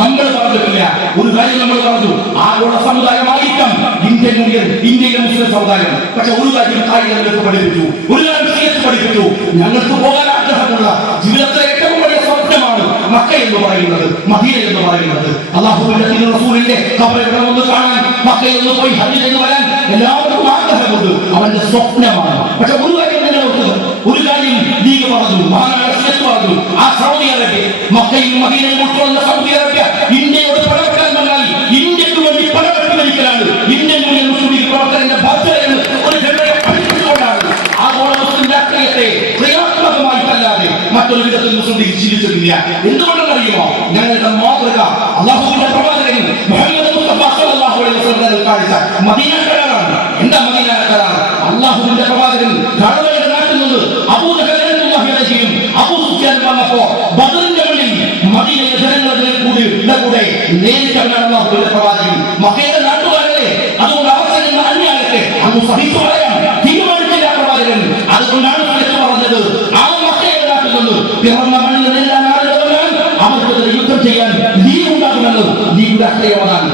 നമ്മൾ പറഞ്ഞിട്ടില്ല. ഒരു കാര്യം നമ്മൾ പറഞ്ഞു, ആഗോള സമുദായമായിരിക്കാം ഇന്ത്യയിലെ മുസ്ലിം സമുദായം. പക്ഷെ ഒരു കാര്യം ഞങ്ങൾക്ക് പഠിപ്പിച്ചു, ഒരു കാര്യം പഠിപ്പിച്ചു. ഞങ്ങൾക്ക് പോകാൻ ആഗ്രഹമുള്ള ജീവിതത്തിലെ ഏറ്റവും വലിയ സ്വപ്നമാണ് മക്ക എന്ന് പറയുന്നത്, മദീന എന്ന് പറയുന്നത്. അല്ലാഹുവിന്റെ റസൂലിന്റെ ഖബറിനെ ഒന്ന് കാണാൻ, മക്കയിൽ ഒന്ന് പോയി ഹജ്ജ് ചെയ്ത് വരാൻ എല്ലാവർക്കും ആഗ്രഹമുണ്ട്. അവന്റെ സ്വപ്നമാണ്. പക്ഷെ ഒരു കാര്യം നിങ്ങൾ ഓർക്കുക, ഒരു കാര്യം ലീഗ് പറഞ്ഞു, മഹാനായ സിയത്ത് പറഞ്ഞു, ആ സൗദി അറേബ്യ, മക്കയും മദീനയും ഉൾക്കൊള്ളുന്ന സൗദി അറേബ്യ ഇന്ത്യയോട് പടവെട്ടാൻ വന്നാൽ ഇന്ത്യക്ക് വേണ്ടി പടവെട്ടി വലിക്കലാണ് ഇന്ത്യൻ യൂണിയൻ മുസ്ലിം ലീഗ് പ്രവർത്തകന്റെ ബാധ്യതയെന്ന് ഒരു ജനതയെ പഠിപ്പിച്ചുകൊണ്ടാണ് ആഗോള മുസ്ലിം രാഷ്ട്രീയത്തെ ക്രിയാത്മകമായിട്ടല്ലാതെ മറ്റൊരു വിധത്തിൽ മുസ്ലിം ലീഗ് ശീലിച്ചിട്ടില്ല. എന്തുകൊണ്ടെന്ന് അറിയുമോ? ഞങ്ങളുടെ മാതൃക അല്ലാഹുവിന്റെ പ്രവാചകൻ മുഹമ്മദ് മുസ്തഫ സല്ലല്ലാഹു അലൈഹി വസല്ലം കാണിച്ച മദീന കരാറാണ്. എന്താ മദീന കരാർ? അല്ലാഹുവിന്റെ പ്രവാചകൻ കഅബയുടെ നാട്ടിൽ നിന്ന് അബൂജഹൽ റളിയല്ലാഹു അൻഹുവിനും അബൂ സുഫിയാൻ വന്നപ്പോൾ ബദറിന്റെ മുന്നിൽ മദീനയിലെ ജനങ്ങളുടെ കൂടെ നേരിട്ടവനാണ് അല്ലാഹുവിന്റെ പ്രവാചകൻ. മക്കയുടെ നാട്ടുകാരല്ലേ, അതുകൊണ്ട് അവസരം അന്യായത്തെ അന്ന് സഹിച്ചു പറയാൻ തീരുമാനിച്ചില്ല പ്രവാചകൻ. അതുകൊണ്ടാണ് പറഞ്ഞത്, ആ മക്കയുടെ നാട്ടിൽ നിന്ന് പിറന്ന മണ്ണിൽ നേരിടാൻ ആളുകൾ അവർക്കെതിരെ യുദ്ധം ചെയ്യാൻ ലീഗ് ഉണ്ടാകുമെന്ന് ലീഗ് രാഷ്ട്രീയമാണ്.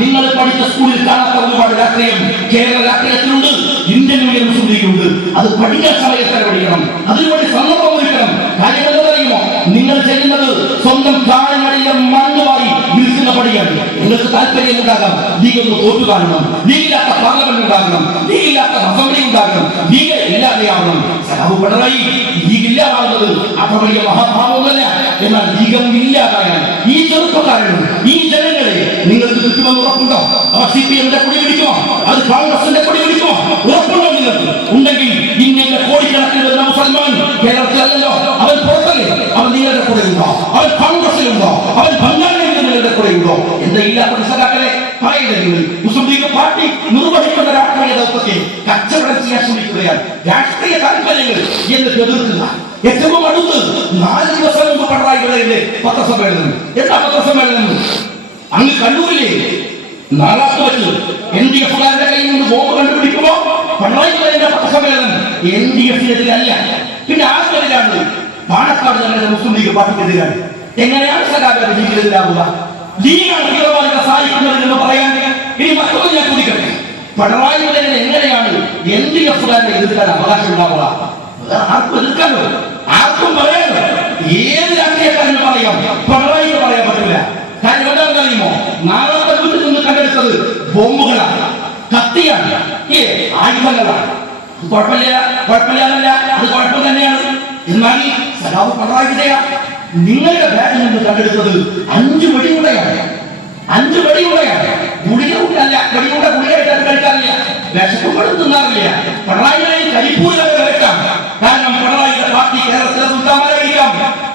നിങ്ങൾ പഠിച്ച സ്കൂളിൽ കാണാത്ത ഒരുപാട് രാഷ്ട്രീയം കേരള രാഷ്ട്രീയത്തിലുണ്ട്, ഇന്ത്യൻ യൂണിയൻ മുസ്ലിം ലീഗുണ്ട്. അത് പഠിക്കാൻ സമയത്ത് പഠിക്കണം, അതിനുവേണ്ടി സന്ദർഭം ഒരുക്കണം. കാര്യം എന്താണെന്നറിയുമോ? നിങ്ങൾ ചെയ്യുന്നത് സ്വന്തം കാലങ്ങളിലെ മണ്ണുമായി നിൽക്കുന്ന പടിയാണ്. നിങ്ങൾക്ക് താല്പര്യം ഉണ്ടാകാം, ലീഗ് ഒന്ന് തോറ്റു കാണണം, ലീഗില്ലാത്ത പാർലമെന്റ് ഉണ്ടാകണം, ലീഗില്ലാത്ത അസംബ്ലി ഉണ്ടാകണം, ലീഗ് ഇല്ലാതെയാവണം. സഖാവ് പിണറായി ലീഗ് ഇല്ലാതാവുന്നത് അത്ര വലിയ മഹാഭാവമല്ല. എന്നാൽ ലീഗം ഇല്ലാതായാൽ ഈ ചെറുപ്പക്കാരനും ഈ ജനങ്ങളെ നിങ്ങൾക്ക് കിട്ടുമെന്ന് ഉറപ്പുണ്ടോ? അവർ CPM-ന്റെ കൊടി പിടിക്കുമോ? അത് കോൺഗ്രസിന്റെ കൊടി പിടിക്കുമോ? ഉറപ്പുണ്ടോ നിങ്ങൾക്ക്? ഉണ്ടെങ്കിൽ ഇന്ത്യയിലെ കോടിക്കണക്കിന് വരുന്ന മുസൽമാൻ കേരളത്തിലല്ലോ, അവൻ പുറത്തല്ലേ? അവൻ നിങ്ങളുടെ കൂടെ ഉണ്ടോ? അവൻ കോൺഗ്രസിലുണ്ടോ? അവൻ ബംഗാളിൽ നിങ്ങളുടെ കൂടെ ഉണ്ടോ? എന്താ ഇല്ലാത്ത സഖാക്കളെ പറയുന്നത്? മുസ്ലിം ലീഗ് പാർട്ടി നിർവഹിക്കുന്ന രാഷ്ട്രീയ ദൗത്യത്തെ കച്ചവടം ചെയ്യാൻ ശ്രമിക്കുകയാണ്. രാഷ്ട്രീയ താല്പര്യങ്ങൾ എന്ന് എതിർക്കുക. ഏറ്റവും അടുത്ത് 4 ദിവസം മുമ്പ് പിണറായി വിജയന്റെ പത്രസമ്മേളനം. എന്താ പത്രസമ്മേളനം? അങ്ങ് കണ്ണൂരിലെ നാലാത്ത് വെച്ച് NDF-കാരുടെ കയ്യിൽ നിന്ന് ബോംബ് കണ്ടുപിടിക്കുമ്പോ പിണറായി വിജയന്റെ പത്രസമ്മേളനം NDF-നെതിരല്ല, പിന്നെ ആർക്കെതിരാണ്? പാണക്കാട് തന്നെ മുസ്ലിം ലീഗ് പാർട്ടിക്കെതിരാണ്. എങ്ങനെയാണ് സഖാക്കൾ ലീഗിനെതിരാകുക? ലീഗാണ് തീവ്രവാദികളെ സഹായിക്കുന്നതെന്ന് പറയാൻ. ഇനി മറ്റൊന്ന് ഞാൻ ചോദിക്കട്ടെ, പിണറായി വിജയൻ എങ്ങനെയാണ് NDF-കാരെ എതിർക്കാൻ അവകാശം ഉണ്ടാവുക? ആർക്കും എതിർക്കാനോ, ആർക്കും പറയാനോ, ഏത് രാഷ്ട്രീയക്കാരനും പറയാം, പിണറായി പറയാൻ പറ്റില്ല. കാര്യം എന്താണെന്ന് അറിയുമോ? നാളത്തെ വീട്ടിൽ നിന്ന് കണ്ടെടുത്തത് ബോംബുകളാണ്, കത്തിയാണ്, ആയുധങ്ങളാണ്. കുഴപ്പമില്ല, കുഴപ്പമില്ല, അത് കുഴപ്പം തന്നെയാണ്. എന്നാൽ സഖാവ് പിണറായി വിജയ നിങ്ങളുടെ ബാഗിൽ നിന്ന് കണ്ടെടുത്തത് 5 വെടിയുണ്ടയാണ്. 5 വെടിയുണ്ടയാണ്. ഗുളികല്ല, വെടിയുണ്ട ഗുളികയായിട്ട് കഴിക്കാറില്ല, വിഷമങ്ങളും തിന്നാറില്ല. പിണറായി കരിപ്പൂരിലൊക്കെ വരയ്ക്കാം, കാരണം പിണറായിയുടെ പാർട്ടി കേരളത്തിലെ സുൽത്താന്മാരായിരിക്കാം.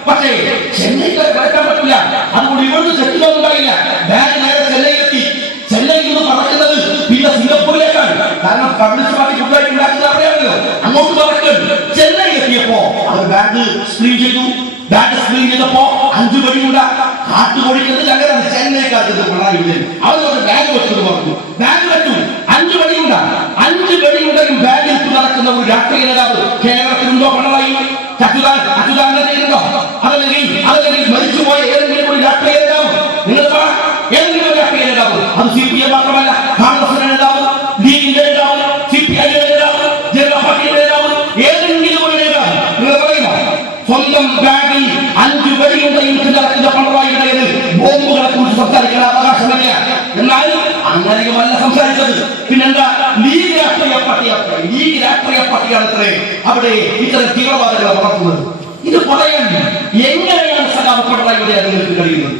പക്ഷേ ചെന്നൈക്ക് വരയ്ക്കാൻ പറ്റില്ല. അതുകൊണ്ട് ഇവിടുന്ന് തെറ്റുണ്ടായില്ല. ബാഗ് നേരെ ചെന്നൈയിലെത്തി. ചെന്നൈയിൽ നിന്ന് പറക്കുന്നത് പിന്നെ സിംഗപ്പൂരിലേക്കാണ്. കാരണം കമ്മ്യൂണിസ്റ്റ് പാർട്ടി ഫുഡായിട്ട് ഉണ്ടാക്കുന്നത് അവിടെയാണല്ലോ. അങ്ങോട്ട് പറക്കൽ ചെന്നൈയിലെത്തിയപ്പോ അവർ ബാഗ് സ്ക്രീൻ ചെയ്തു. ബാഗ് സ്ക്രീൻ ചെയ്തപ്പോ 5 വെടിയുണ്ട കാട്ടുകൊടിക്കുന്നത് അങ്ങനെ ചെന്നൈക്കാർക്ക് പിണറായി വിജയൻ അവരോട് ബാഗ് വെച്ചത് പറഞ്ഞു. ബാഗ് വെച്ചു, 5 വെടിയുണ്ട. 5 വെടിയുണ്ടെങ്കിലും ബാഗിൽ നടക്കുന്ന ഒരു രാഷ്ട്രീയ നേതാവ് കേരളത്തിലുണ്ടോ? പിണറായി അച്യുതാനന്ദനുണ്ടോ? അതല്ലെങ്കിൽ മരിച്ചുപോയ ഏതെങ്കിലും ഒരു രാഷ്ട്രീയ നേതാവ് നിങ്ങൾ ഏതെങ്കിലും ഒരു രാഷ്ട്രീയ നേതാവ്? അത് CPM മാത്രമല്ല, കോൺഗ്രസിന്റെ നേതാവ്, ലീഗിന്റെ നേതാവ്, CPI-യുടെ നേതാവ്, ജനതാ പാർട്ടിയുടെ നേതാവ്, ഏതെങ്കിലും ഒരു നേതാവ് നിങ്ങൾ പറയുമോ? സ്വന്തം ബാഗിൽ 5 വെടിയുണ്ടെങ്കിൽ നടക്കുന്ന പിണറായിയുടെ ബോംബുകളെ കുറിച്ച് സംസാരിക്കാൻ അവകാശമില്ല. എന്നാൽ അങ്ങനെയുമല്ല സംസാരിച്ചത്. പിന്നെന്താ? ലീഗ് രാഷ്ട്രീയ പാർട്ടിയാണത്രേ അവിടെ ഇത്തരം തീവ്രവാദികളെ വളർത്തുന്നത്. ഇത് പറയാൻ എങ്ങനെയാണ് സഖാവ് പിണറായി വിജയൻ നിങ്ങൾക്ക് കഴിയുന്നത്?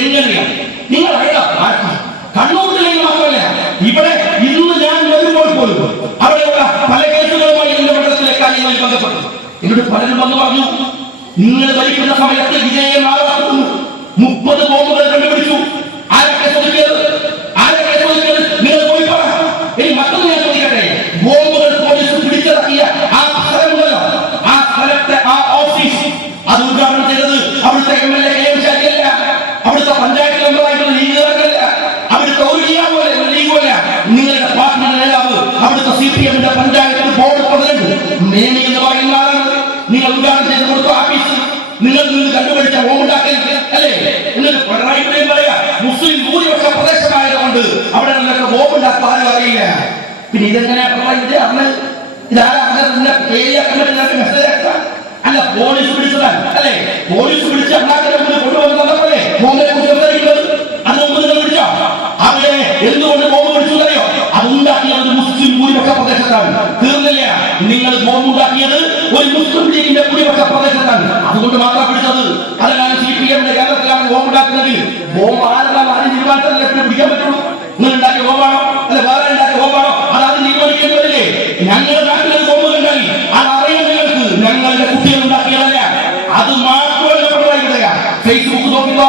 എങ്ങനെയാണ്? നിങ്ങൾ കണ്ണൂർ ജില്ലയിൽ മാത്രമല്ല, ഇവിടെ ഇന്ന് ഞാൻ വരുമ്പോൾ പോലും അവിടെയുള്ള പല കേസുകളുമായി എന്റെ മണ്ഡലത്തിലെ കാര്യങ്ങളിൽ ബന്ധപ്പെട്ടു. എന്നിട്ട് പലരും വന്നു പറഞ്ഞു, നിങ്ങൾ ഭരിക്കുന്ന സമയത്ത് വിജയം ആവർത്തിക്കുന്നു, 30 ബോംബുകൾ കണ്ടുപിടിച്ചു. ആരൊക്കെ ചോദിക്കരുത്? നിങ്ങൾ പോയി പറ. ഇനി മറ്റൊന്ന് ഞാൻ ചോദിക്കട്ടെ, ബോംബുകൾ പോലീസ് പിടിച്ചിറക്കിയ ആ സ്ഥലമുണ്ടല്ലോ, ആ സ്ഥലത്തെ ആ ഓഫീസ് അത് ഉദ്ഘാടനം ചെയ്തത് അവിടുത്തെ MLA KM ഷാജിയല്ല, അവിടുത്തെ പഞ്ചായത്ത് മെമ്പറായിട്ടുള്ള ലീഗുകാരല്ല, അവിടുത്തെ ഒരു ലീഗുമല്ല, നിങ്ങളുടെ പാർട്ടിയുടെ നേതാവ്, അവിടുത്തെ CPM-ന്റെ പഞ്ചായത്ത് ബോർഡ് പ്രസിഡന്റ് മേനി എന്ന് പറയുന്ന ആളാണ്. നിങ്ങൾ ഉദ്ഘാടനം ചെയ്ത് കൊടുത്ത ഓഫീസ് നിങ്ങൾ നിന്ന് കണ്ടുപിടിച്ച ബോംബുണ്ടാക്കൽ അല്ലേ? എന്നിട്ട് പിന്നെ ഇതെങ്ങനെയാ ഇത് അന്ന് മെസ്സേജ് അയച്ചാൽ അല്ല പോലീസ് പിടിച്ചതാണ് അല്ലെ? പോലീസ് പിടിച്ച് അണ്ണാക്കിനെ കൊണ്ടുവന്ന് തന്നപ്പോഴേ ബോംബെ കുറിച്ച് സംസാരിക്കുന്നത് അത് മുമ്പ് നിങ്ങൾ പിടിച്ചോ? അവിടെ എന്തുകൊണ്ട് ബോംബ് പിടിച്ചു അറിയോ? അത് ഉണ്ടാക്കിയത് മുസ്ലിം ഭൂരിപക്ഷ പ്രദേശത്താണ്. തീർന്നില്ല, നിങ്ങൾ ബോംബ് ഉണ്ടാക്കിയത് ഒരു മുസ്ലിം ലീഗിന്റെ ഭൂരിപക്ഷ പ്രദേശത്താണ്. അതുകൊണ്ട് മാത്രം പിടിച്ചത്. അതിനാണ് CPM കേരളത്തിലാണ് ബോംബ് ഉണ്ടാക്കുന്നത്. ബോംബ് ആരും തീരുമാനത്തിൽ പിടിക്കാൻ പറ്റുള്ളൂ. നിങ്ങൾ ഉണ്ടാക്കിയ ബോംബാണോ അല്ല വേറെ ഉണ്ടാക്കിയ ബോംബാണോ അത് ആദ്യം തീരുമാനിക്കേണ്ടി വരില്ലേ? ഞങ്ങളുടെ നാട്ടിൽ ബോംബ് ഉണ്ടായി, അത് അറിയാൻ നിങ്ങൾക്ക് ഞങ്ങളുടെ കുട്ടികൾ ഉണ്ടാക്കിയതല്ല. അത് മാത്രമല്ല പറയുക. ഫേസ്ബുക്ക് നോക്കിക്കോ,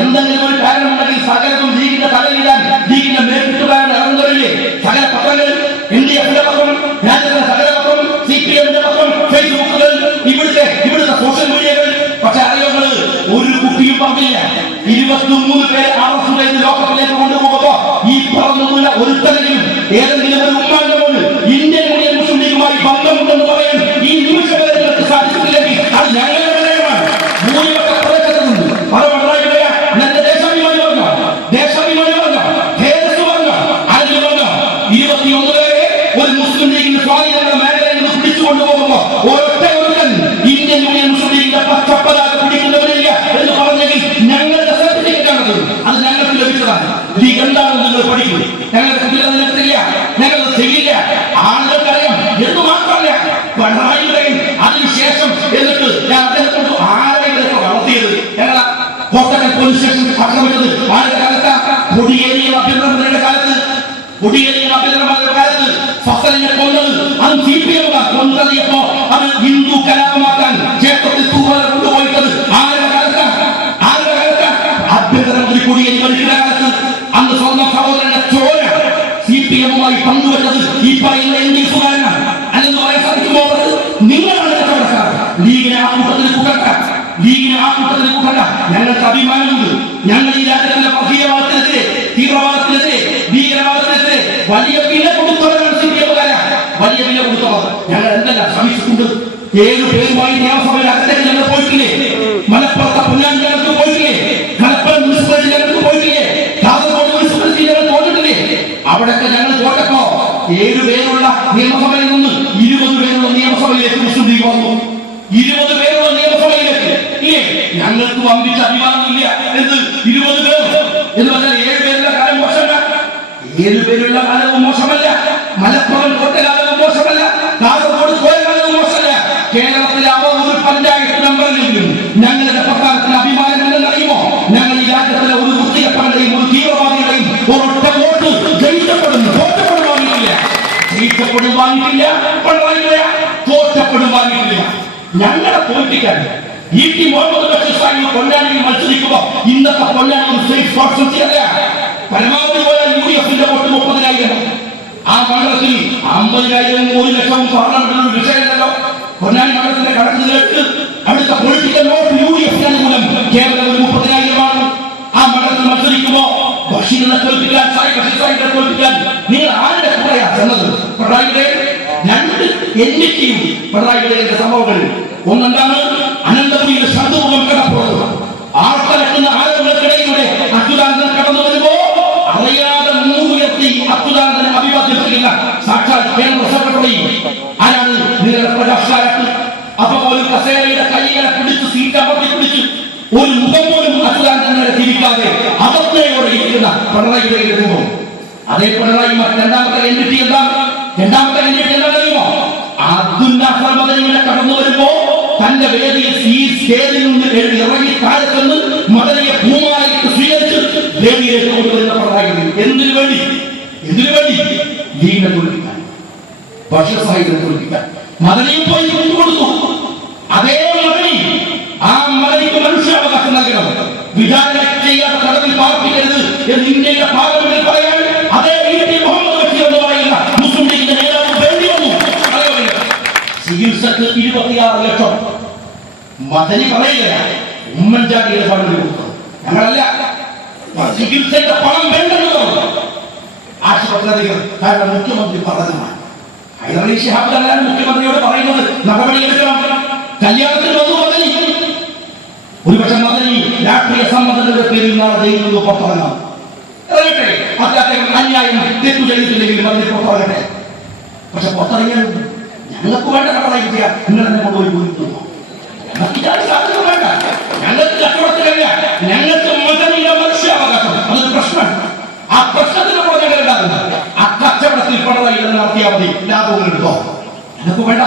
എന്തെങ്കിലും ഒരു കാരണമുണ്ടെങ്കിൽ സകലതും ലീഗിന്റെ തലയിലിടാൻ ലീഗിന്റെ മേൽക്കിട്ടുകാരൻ ഇറങ്ങുന്നില്ലേ? സകല പത്രങ്ങൾ, NDF-ന്റെ പത്രം, രാജ്യത്തിന്റെ സകല പത്രം, CPM-ന്റെ പത്രം, ഫേസ്ബുക്കുകൾ, ഇവിടുത്തെ സോഷ്യൽ മീഡിയകൾ. പക്ഷെ അറിയുന്നത് ഒരു കുട്ടിയും പറഞ്ഞില്ല. 23 പേരെ അറസ്റ്റ് ചെയ്ത് ലോകത്തിലേക്ക് കൊണ്ടുപോകുമ്പോ ഈ പറഞ്ഞുള്ള ഒരുത്തരെങ്കിലും ഏതെങ്കിലും ഒരു ഉമ്മാന്റെ ഇന്ത്യൻ യൂണിയൻ മുസ്ലിം ലീഗുമായി ബന്ധമുണ്ടെന്ന് പറയാൻ ഈ നിമിഷം വരെ നിങ്ങൾക്ക് സാധിച്ചിട്ടില്ലെങ്കിൽ അത് ഞങ്ങളുടെ വിജയമാണ്. ഭൂരിപക്ഷ പ്രദേശത്ത് നിന്ന് ദേശാഭിമാനി പറഞ്ഞ തേജസ് പറഞ്ഞ ആരെങ്കിലും പറഞ്ഞ 21 പേരെ ഒരു മുസ്ലിം ലീഗിന്റെ സ്വാധീനങ്ങളുടെ മേഖലയിൽ നിന്ന് പിടിച്ചു കൊണ്ടുപോകുമ്പോ ഒരൊറ്റ ഒരുക്കൻ ഇന്ത്യൻ യൂണിയൻ മുസ്ലിം ലീഗിന്റെ പച്ചപ്പതാക പിടിക്കുന്നവരില്ല എന്ന് പറഞ്ഞെങ്കിൽ ഞങ്ങളുടെ സർട്ടിഫിക്കറ്റാണത്. അത് ഞങ്ങൾക്ക് ലഭിച്ചതാണ്. ലീഗ് എന്താണെന്ന് നിങ്ങൾ പഠിക്കും. ഞങ്ങളുടെ കുട്ടികൾ അത് ലഭിച്ചില്ല, ഞങ്ങളത് ചെയ്യില്ല. ആളുകൾക്കറിയാം എന്ന് മാത്രമല്ല പിണറായിയുടെയും അതിനുശേഷം എന്നിട്ട് ഞാൻ അദ്ദേഹത്തോട് ആരെങ്കിലൊക്കെ വളർത്തിയത് ഞങ്ങളെ കോട്ടക്കൽ പോലീസ് സ്റ്റേഷൻ ആക്രമിച്ചത് ആരുടെ കാലത്ത്? കൊടിയേരിയും അഭ്യന്തരമന്ത്രിയുടെ കാലത്ത്. കൊടിയേരിയും അഭ്യന്തരമന്ത്രിയുടെ കാലത്ത് ഫസലിനെ കൊന്നത് അത് CPM കൊന്നറിയപ്പോ അത് ഹിന്ദു കലാപമാക്കാൻ ക്ഷേത്രത്തിൽ തൂവല കൊണ്ടുപോയിട്ടത് ആരുടെ കാലത്ത്? ആഭ്യന്തരമന്ത്രി കൊടിയേരി മനുഷ്യരുടെ കാലത്ത്. അന്ന് സ്വന്തം സഹോദരന്റെ ചോര CPM-മായി പങ്കുവെച്ചത് ഈ പറയുന്ന NDF-കാരനാണ്. അല്ലെന്ന് പറയാൻ സാധിക്കുമോ? നിങ്ങളാണ് കച്ചവടക്കാർ. ലീഗിനെ ആ കൂട്ടത്തിൽ കൂട്ടണ്ട. ഞങ്ങൾക്ക് അഭിമാനമുണ്ട്. ഞങ്ങൾ ഈ രാജ്യത്തിന്റെ വർഗീയവാദത്തിനെതിരെ, തീവ്രവാദത്തിനെതിരെ, ഭീകരവാദത്തിനെതിരെ വലിയ വില കൊടുത്തവരാണ് CPM-കാരാ. വലിയ വില കൊടുത്തവർ. ഞങ്ങൾ എന്തെല്ലാം ശ്രമിച്ചിട്ടുണ്ട്. 7 പേരുമായി നിയമസഭയിൽ അകത്തേക്ക് ഞങ്ങൾ പോയിട്ടില്ലേ? മലപ്പുറത്തെ പൊന്നാനി ഞങ്ങൾക്ക് പോയിട്ടില്ലേ? മലപ്പുറം മുനിസിപ്പാലിറ്റി ഞങ്ങൾക്ക് പോയിട്ടില്ലേ? കാസർഗോഡ് മുനിസിപ്പാലിറ്റി ഞങ്ങൾ തോന്നിട്ടില്ലേ? അവിടെയൊക്കെ ഞങ്ങൾ തോറ്റപ്പോ 7 പേരുള്ള നിയമസഭയിൽ നിന്ന് 20 പേരുള്ള നിയമസഭയിലേക്ക് മുസ്ലിം ലീഗ് വന്നു. 20 പേരുള്ള നിയമസഭയിലേക്ക് ഇല്ലേ? ഞങ്ങൾക്ക് വമ്പിച്ച അഭിമാനമില്ല. എന്ത് 20 പേർ എന്ന് പറഞ്ഞാൽ 7 പേരുള്ള കാലം മോശമല്ല. 7 പേരുള്ള കാലവും മോശമല്ല. മലപ്പുറം കോട്ടകാലവും മോശമല്ല. കാസർഗോഡ് കോയകാലവും മോശമല്ല. കേരളത്തിലെ ഒരു പഞ്ചായത്ത് മെമ്പറിലെങ്കിലും ഞങ്ങളുടെ പ്രസ്ഥാനത്തിന് അഭിമാനമുണ്ടെന്ന് അറിയുമോ? ഞങ്ങൾ ഈ രാജ്യത്തിലെ ഒരു വൃത്തികെട്ടവരുടെയും ഒരു തീവ്രവാദികളെയും ഒരൊറ്റ വോട്ട് ജയിക്കപ്പെടുന്നു തോറ്റപ്പെടും വാങ്ങിയിട്ടില്ല. തോറ്റപ്പെടും വാങ്ങിയിട്ടില്ല. ഞങ്ങളെ തോൽപ്പിക്കാൻ ET മുഹമ്മദ് ബഷീർ സാഹിബ് പൊന്നാനിയിൽ മത്സരിക്കുമ്പോ ഇന്നത്തെ പൊന്നാനി ഒരു സ്റ്റേറ്റ് കോൺസ്റ്റിറ്റ്യൂൻസി അല്ല. പരമാവധി പോയാൽ UDF-ന്റെ വോട്ട് 30,000. ആ മണ്ഡലത്തിൽ 50,000 1 ലക്ഷവും പാർലമെന്റിൽ ഒരു വിഷയമല്ലോ. പൊന്നാനി മണ്ഡലത്തിന്റെ കണക്കുകളിലേക്ക് അവിടുത്തെ പൊളിറ്റിക്കൽ വോട്ട് UDF-ന് അനുകൂലം കേവലം ഒരു 30,000-ആണ്. ആ മണ്ഡലത്തിൽ മത്സരിക്കുമ്പോ ബഷീറിനെ തോൽപ്പിക്കാൻ, ബഷീർ സാഹിബിനെ തോൽപ്പിക്കാൻ നിങ്ങൾ ആരുടെ കൂടെയാ ചെന്നത്? പിണറായിയുടെ 2 NDT-യും പിണറായിയുടെ സംഭവങ്ങളിൽ ഒന്നെന്താണ്? അനന്തപുരിയുടെ ശത്രുമുഖം കിടപ്പുള്ളത്. ആർത്തലക്കുന്ന ആളുകൾക്കിടയിലൂടെ അച്യുതാനന്ദൻ കടന്നു വരുമ്പോ അറിയാതെ മൂന്നുയർത്തി അച്യുതാനന്ദനെ അഭിവാദ്യപ്പെടുന്ന സാക്ഷാൽ കേന്ദ്ര സെക്രട്ടറി ആരാണ്? നിങ്ങളുടെ പ്രകാശ്. അപ്പൊ ഒരു കസേരയുടെ കൈകളെ പിടിച്ച് സീറ്റമർത്തി പിടിച്ച് ഒരു മുഖം പോലും അച്യുതാനന്ദനെ തിരിക്കാതെ അവസ്ഥയോടെ ഇരിക്കുന്ന പിണറായിയുടെ രൂപം. അതേ പിണറായി രണ്ടാമത്തെ NDT എന്താ കഴിയുമോ? അബ്ദുല്ലാഹ് കടന്നു വരുമ്പോ തന്റെ വേദിയിൽ ഈ സ്റ്റേജിൽ നിന്ന് ഇറങ്ങി താഴെന്ന് മദനിയെ ഭൂമായിട്ട് സ്വീകരിച്ച് വേദിയിലേക്ക് കൊണ്ടുവരുന്ന പിണറായി. എന്തിനു വേണ്ടി? ലീഗിനെ തോൽപ്പിക്കാൻ, ബഷീർ സാഹിബിനെ തോൽപ്പിക്കാൻ മദനിയെ പോയി കൊടുത്തു. അതേ മദനി, ആ മദനിക്ക് മനുഷ്യാവകാശം നൽകണം, വിചാരണ ചെയ്യാത്ത തടവിൽ പാർപ്പിക്കരുത് എന്ന് ഇന്ത്യയുടെ പാർലമെന്റിൽ പറയാൻ അതേ ET മുഹമ്മദ് ബഷീർ എന്ന് പറയുന്ന മുസ്ലിം ലീഗിന്റെ നേതാവ് വേണ്ടി വന്നു. ചികിത്സക്ക് 26 ലക്ഷം മദനി പറയുകയാണ്. ഉമ്മൻചാണ്ടിയുടെ ഫണ്ട് കൊടുത്തത് ഞങ്ങളല്ല. ചികിത്സയുടെ പണം വേണ്ടെന്ന് പറഞ്ഞു ആശുപത്രി. കാരണം മുഖ്യമന്ത്രി പറഞ്ഞതാണ്. ഹൈദരലി ശിഹാബ് തങ്ങളാണ് മുഖ്യമന്ത്രിയോട് പറയുന്നത് നടപടിയെടുക്കണം. കല്യാണത്തിന് വന്നു മദനി. ഒരുപക്ഷെ മദനി രാഷ്ട്രീയ സമ്മതത്തിന്റെ പേരിൽ ജയിലിൽ നിന്ന് പുറത്തിറങ്ങാം. അദ്ദേഹം അന്യായം തെറ്റു ചെയ്തിട്ടില്ലെങ്കിൽ മദനി പുറത്തിറങ്ങട്ടെ. പക്ഷെ പുറത്തിറങ്ങിയാൽ ഞങ്ങൾക്ക് വേണ്ട കടമായി കിട്ടിയ നിങ്ങൾ എന്നെ കൊണ്ടുപോയി പോയിരുന്നു. ഞങ്ങൾക്ക് സാധ്യത വേണ്ട, ഞങ്ങൾക്ക് കച്ചവടത്തിലല്ല, ഞങ്ങൾക്ക് മതനില മനുഷ്യാവകാശം. അതൊരു പ്രശ്നമാണ്. ആ പ്രശ്നത്തിന് കൂടെ ഞങ്ങൾ ഉണ്ടാകുന്നത് ആ കച്ചവടത്തിൽ പിണറായി നടത്തിയാൽ മതി, ലാഭങ്ങൾ എടുത്തോ. ഞങ്ങൾക്ക് വേണ്ട,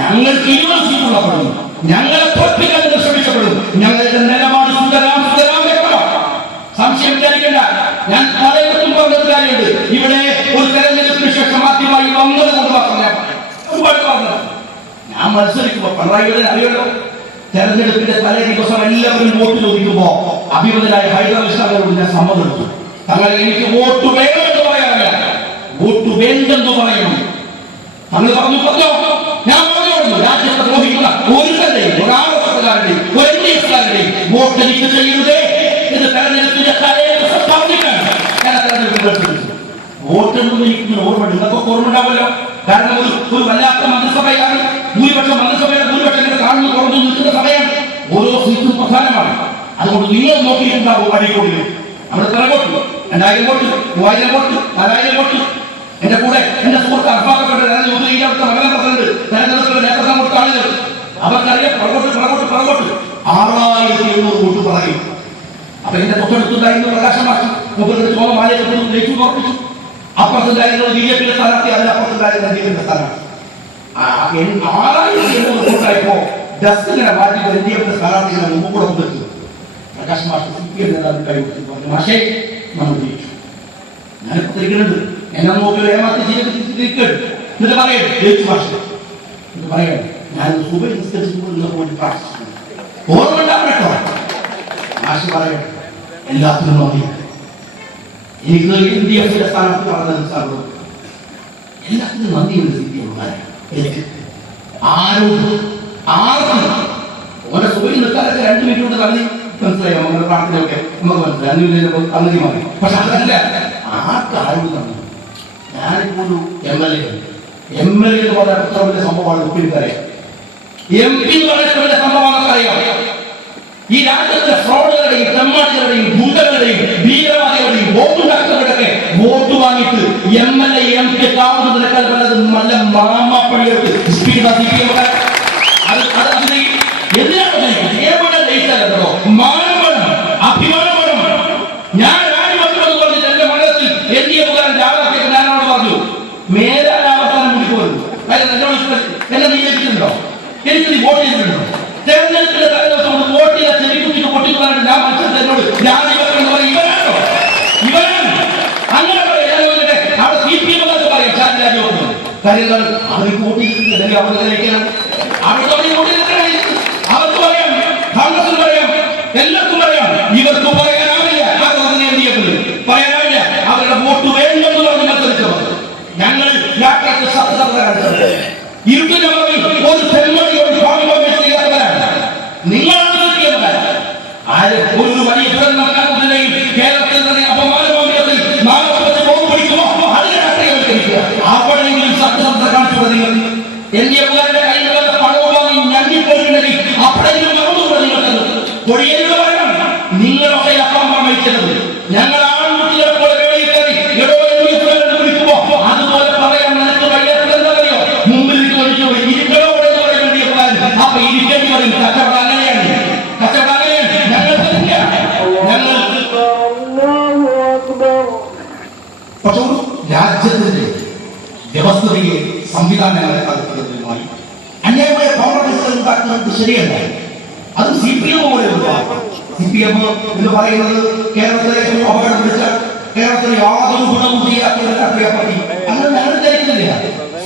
ഞങ്ങൾക്ക് 20 സീറ്റുള്ളപ്പെടുന്നു, ഞങ്ങളെ തോൽപ്പിക്കാൻ നിങ്ങൾ ശ്രമിക്കപ്പെടും. ഞങ്ങളുടെ നിലപാട് സുതരാം വ്യക്തമാണ്, സംശയം വിചാരിക്കേണ്ട. ഞാൻ പലയിടത്തും പറഞ്ഞൊരു കാര്യമുണ്ട്, ഇവിടെ ഒരു തെരഞ്ഞെടുപ്പിന് ശേഷം ആദ്യമായി വന്നത് കൊണ്ട് മാത്രം ഒരുപാട് പറഞ്ഞത്. ഞാൻ മത്സരിക്കുമ്പോൾ പിണറായി അറിയല്ലോ, തെരഞ്ഞെടുപ്പിന്റെ തലേ ദിവസം എല്ലാവരും വോട്ട് ചോദിക്കുമ്പോ അഭിമതനായ ഹൈദരാബാദ് ഞാൻ സമ്മതം എടുത്തു. തങ്ങൾ എനിക്ക് വോട്ട് വേണമെന്ന് പറയാറില്ല, വോട്ട് വേണ്ടെന്ന് പറയണം. തങ്ങൾ പറഞ്ഞോ, ഞാൻ പറഞ്ഞു, രാജ്യത്തെ ദ്രോഹിക്കുന്ന ഒരുത്തരുടെയും ഒരു ആരോപണക്കാരുടെയും ഒരു NDF-കാരുടെയും വോട്ട് എനിക്ക് ചെയ്യരുതേ എന്ന് തെരഞ്ഞെടുപ്പിന്റെ തലേ ദിവസം പറഞ്ഞിട്ടാണ് ഞാൻ തെരഞ്ഞെടുപ്പ് വോട്ട് എന്നൊന്നും എനിക്ക് ഓർമ്മ, നിങ്ങൾക്കൊക്കെ ഓർമ്മ ഉണ്ടാവുമല്ലോ. കാരണം ഒരു വല്ലാത്ത മന്ത്രിസഭയാണ്, ഭൂരിപക്ഷം മന്ത്രിസഭയുടെ ഭൂരിപക്ഷം കാണുന്നു തുറന്നു നിൽക്കുന്ന സമയം ഓരോ സീറ്റും പ്രധാനമാണ്. അതുകൊണ്ട് നിങ്ങൾ നോക്കിയിട്ടുണ്ടാവും അടിക്കോടി നമ്മുടെ തലവോട്ട് 2000 വോട്ട്, 3000 വോട്ട്, 4000 വോട്ട്. എന്റെ കൂടെ എന്റെ സുഹൃത്ത് അർപ്പാക്കപ്പെട്ട പ്രസിഡന്റ് തെരഞ്ഞെടുപ്പിന്റെ നേതൃത്വം കൊടുത്ത ആളുകൾ അവർക്കറിയാം പുറകോട്ട് 6700 വോട്ട് പറയും. അപ്പൊ എന്റെ തൊട്ടടുത്തുണ്ടായിരുന്ന പ്രകാശമാക്കി ചോളമാലയിലേക്ക് ഉറപ്പിച്ചു. അപ്പുറത്തുണ്ടായിരുന്നത് BJP സ്ഥാനാർത്ഥി, അതിനപ്പുറത്തുണ്ടായിരുന്ന NDF സ്ഥാനാർത്ഥി. 6700 വോട്ടായപ്പോ ഡസ്റ്റിങ്ങനെ മാറ്റി NDF സ്ഥാനാർത്ഥികളെ മുമ്പ് കൂടെ കൊണ്ടുവച്ചു. പ്രകാശ് മാഷ് CPM നേതാവ് കൈവിട്ടു പറഞ്ഞു, മാഷേ നമ്മൾ ജയിച്ചു. ഞാനിപ്പോ തിരിക്കുന്നുണ്ട്, എന്നെ നോക്കി ഏമാറ്റി എന്നിട്ട് പറയട്ടെ ജയിച്ചു മാഷ് എന്ന് പറയട്ടെ. ഞാൻ സുബൈ നിസ്കരിച്ചു പ്രാർത്ഥിച്ചു. ഓർമ്മ ഉണ്ടാവട്ടോ മാഷ് പറയട്ടെ, എല്ലാത്തിനും നന്ദി. എനിക്ക് NDF സ്ഥാനാർത്ഥി പറഞ്ഞത് സാറിന് എല്ലാത്തിനും നന്ദിയുണ്ട്. എനിക്ക് ആർക്കും ഓരോ സുബൈ നിൽക്കാനൊക്കെ 2 മിനിറ്റ് കൊണ്ട് തള്ളി മനസ്സിലായോ, നമ്മുടെ പ്രാർത്ഥനയൊക്കെ നമുക്ക് മനസ്സിലായി, 2 മിനിറ്റ് തന്നതി മതി. പക്ഷെ അതല്ല, ആർക്കാരും തന്നു. ഞാനിപ്പോ ഒരു MLA എന്ന് പറഞ്ഞ എത്ര വലിയ സംഭവമാണ് ഒപ്പിരിക്കറിയാം. MP എന്ന് പറഞ്ഞ എത്ര വലിയ സംഭവമാണെന്ന് അറിയാം. ഈ രാജ്യത്തെ ഫ്രോഡുകളുടെയും തെമ്മാടികളുടെയും ഗുണ്ടകളുടെയും ഭീകരവാദികളുടെയും വോട്ടുണ്ടാക്കുന്നവരുടെയൊക്കെ വോട്ട് വാങ്ങിയിട്ട് MLA MP ആവുന്നതിനേക്കാൾ നല്ലത് നല്ല മാമാപ്പണികൾക്ക് എന്തിനാണ് എവിടെ ജയിച്ചാലോ മാനം വേണം, അഭിമാനം വേണം. ഞാൻ രാജ്യമെന്ന് പറഞ്ഞിട്ട് എന്റെ മനസ്സിൽ NDF-കാരൻ രാവിലെ ഞാനോട് പറഞ്ഞു, മേലാവസാനം മുടിപ്പോരുന്നു. എന്നെ നീ ജയിച്ചിട്ടുണ്ടോ? എനിക്ക് നീ വോട്ട് ചെയ്തിട്ടുണ്ടോ? തെരഞ്ഞെടുപ്പിന്റെ തലേദിവസം വോട്ട് ചെയ്ത ചെവിക്കുട്ടിക്ക് പൊട്ടിക്കുവാനായിട്ട് ഞാൻ മത്സരത്തിൽ എന്നോട് രാജിവെക്കണം പറയും. ഇവനാണോ? ഇവനാണ് അങ്ങനെ പറയാം. അവിടെ CPM പറയാം ചാൻ രാജിവെക്കുന്നത്. കാര്യം അവർക്ക് വോട്ട് ചെയ്തിട്ടുണ്ട്, അവർക്ക് കഴിക്കണം. അവർക്ക് വോട്ട് ചെയ്തിട്ടുണ്ട്, അവർക്ക് പറയാം, കോൺഗ്രസിന് പറയാം, എല്ലാവർക്കും പറയാം. ഇവർക്ക് പറയാനാവില്ല, പറയാനാവില്ല. അവരുടെ വോട്ട് വേണ്ടെന്ന് പറഞ്ഞ് മത്സരിച്ചവർ ഞങ്ങൾ യാത്രയ്ക്ക് സത്യസന്ധരാണ്. ഇരുട്ടിന്റെ മറവിൽ ഒരു തെന്മണി ഒരു ചെയ്യാത്തവരാണ് നിങ്ങളാണ്. ഒരു വലിയ ദുരന്തം കേരളത്തിൽ തന്നെ അപമാനത്തിൽ പിടിക്കുമോ അതിനെ രാഷ്ട്രീയവൽക്കരിക്കുക. അവിടെയെങ്കിലും സത്യസന്ധത കാണിച്ചു നിങ്ങൾ. NDF-കാരുടെ കയ്യിലുള്ള പണവും വാങ്ങി ഞണ്ടിപ്പോയിട്ടുണ്ടെങ്കിൽ അപ്പോഴെങ്കിലും മറന്നുകൂടെ നിങ്ങൾക്ക് കൊടിയേരിയുടെ പറയണം. നിങ്ങളൊക്കെ അപ്പം വഹിക്കുന്നത് ഞങ്ങൾ ആൺകുട്ടികളെ പോലെ വേളയിൽ കയറി വിളിക്കുമോ അതുപോലെ പറയാൻ നിനക്ക് വയ്യാത്തതെന്നറിയോ? മുമ്പിൽ ഇരിക്കണോടെ എന്ന് പറയുന്നത് അപ്പൊ ഇരിക്കേണ്ടി പറയും. കച്ചവടം അങ്ങനെയാണ്, കച്ചവടം അങ്ങനെയാണ്. ഞങ്ങൾ പക്ഷെ ഒരു രാജ്യത്തിന്റെ വ്യവസ്ഥയെ സംവിധാനങ്ങളെ തകർക്കുന്നതുമായി അന്യായമായ കോംപ്രമൈസുകൾ ഉണ്ടാക്കുന്നത് ശരിയല്ല. അത് CPM പോലെ CPM എന്ന് പറയുന്നത് കേരളത്തിലെ ഏറ്റവും അപകടം പിടിച്ച, കേരളത്തിൽ യാതൊരു ഗുണവും ചെയ്യാത്ത ഒരു രാഷ്ട്രീയ പാർട്ടി. അങ്ങനെ ഞങ്ങൾ ധരിക്കുന്നില്ല.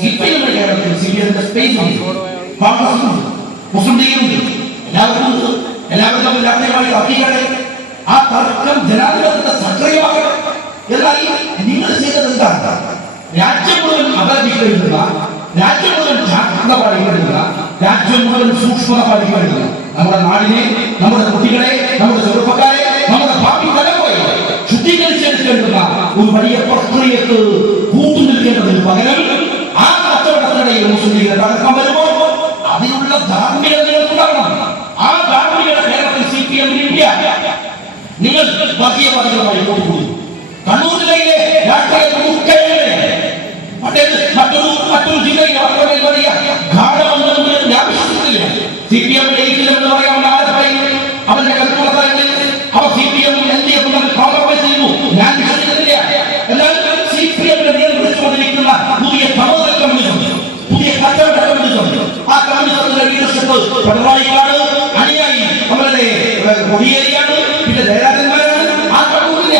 CPM കേരളത്തിൽ CPM സ്പേസ് കോൺഗ്രസ് മുസ്ലിം ലീഗുണ്ട്, എല്ലാവരും തമ്മിൽ രാഷ്ട്രീയമായി തർക്കിക്കട്ടെ. ആ തർക്കം ജനാധിപത്യത്തെ സക്രിയമാകണം. എന്നാൽ നിങ്ങൾ ചെയ്തത് എന്താണ്? രാജ്യം മുഴുവൻ അപരാധിക്കപ്പെടുക, രാജ്യം മുഴുവൻ ജാഗ്രത പാലിക്കപ്പെടുക, രാജ്യം മുഴുവൻ സൂക്ഷ്മത പാലിക്കപ്പെടുക. നമ്മുടെ നാടിനെ, നമ്മുടെ കുട്ടികളെ, നമ്മുടെ ചെറുപ്പക്കാരെ, നമ്മുടെ ഭാവി തലമുറയെ ശുദ്ധീകരിച്ചെടുക്കേണ്ടുന്ന ഒരു വലിയ പ്രക്രിയക്ക് കൂട്ടുനിൽക്കേണ്ടതിന് പകരം ആ കച്ചവടത്തിനിടയിൽ മുസ്ലിം ലീഗിനെ തകർക്കാൻ വരുമ്പോൾ അതിനുള്ള ധാർമ്മികത നിങ്ങൾക്കുണ്ടാകണം. ആ ധാർമ്മികത കേരളത്തിൽ CPM-ന് നിങ്ങൾ വർഗീയവാദികളുമായി കൂട്ടുകൂടി. കണ്ണൂർ ജില്ലയിലെ രാഷ്ട്രീയ മറ്റൊരു CPM എന്ന് പറയാവുന്ന ആരെ പറയുന്നത് അവന്റെ കൽപ്പനയിൽ അവർ CPM LDF കോംപ്രമൈസ് ചെയ്യുന്നു. ഞാൻ വിശ്വസിക്കുന്നില്ല. എന്നാൽ CPM നിയന്ത്രിച്ചുകൊണ്ടിരിക്കുന്ന പുതിയ സമൂഹ കമ്മ്യൂണിസം, പുതിയ കച്ചവട കമ്മ്യൂണിസം, ആ കമ്മ്യൂണിസത്തിന്റെ ലീഡർഷിപ്പ് പിണറായിക്കാണ്, അനുയായി നമ്മളുടെ കൊടിയേരിയാണ്, പിന്നെ ജയരാജന്മാരാണ്. ആ കമ്മ്യൂണില്ല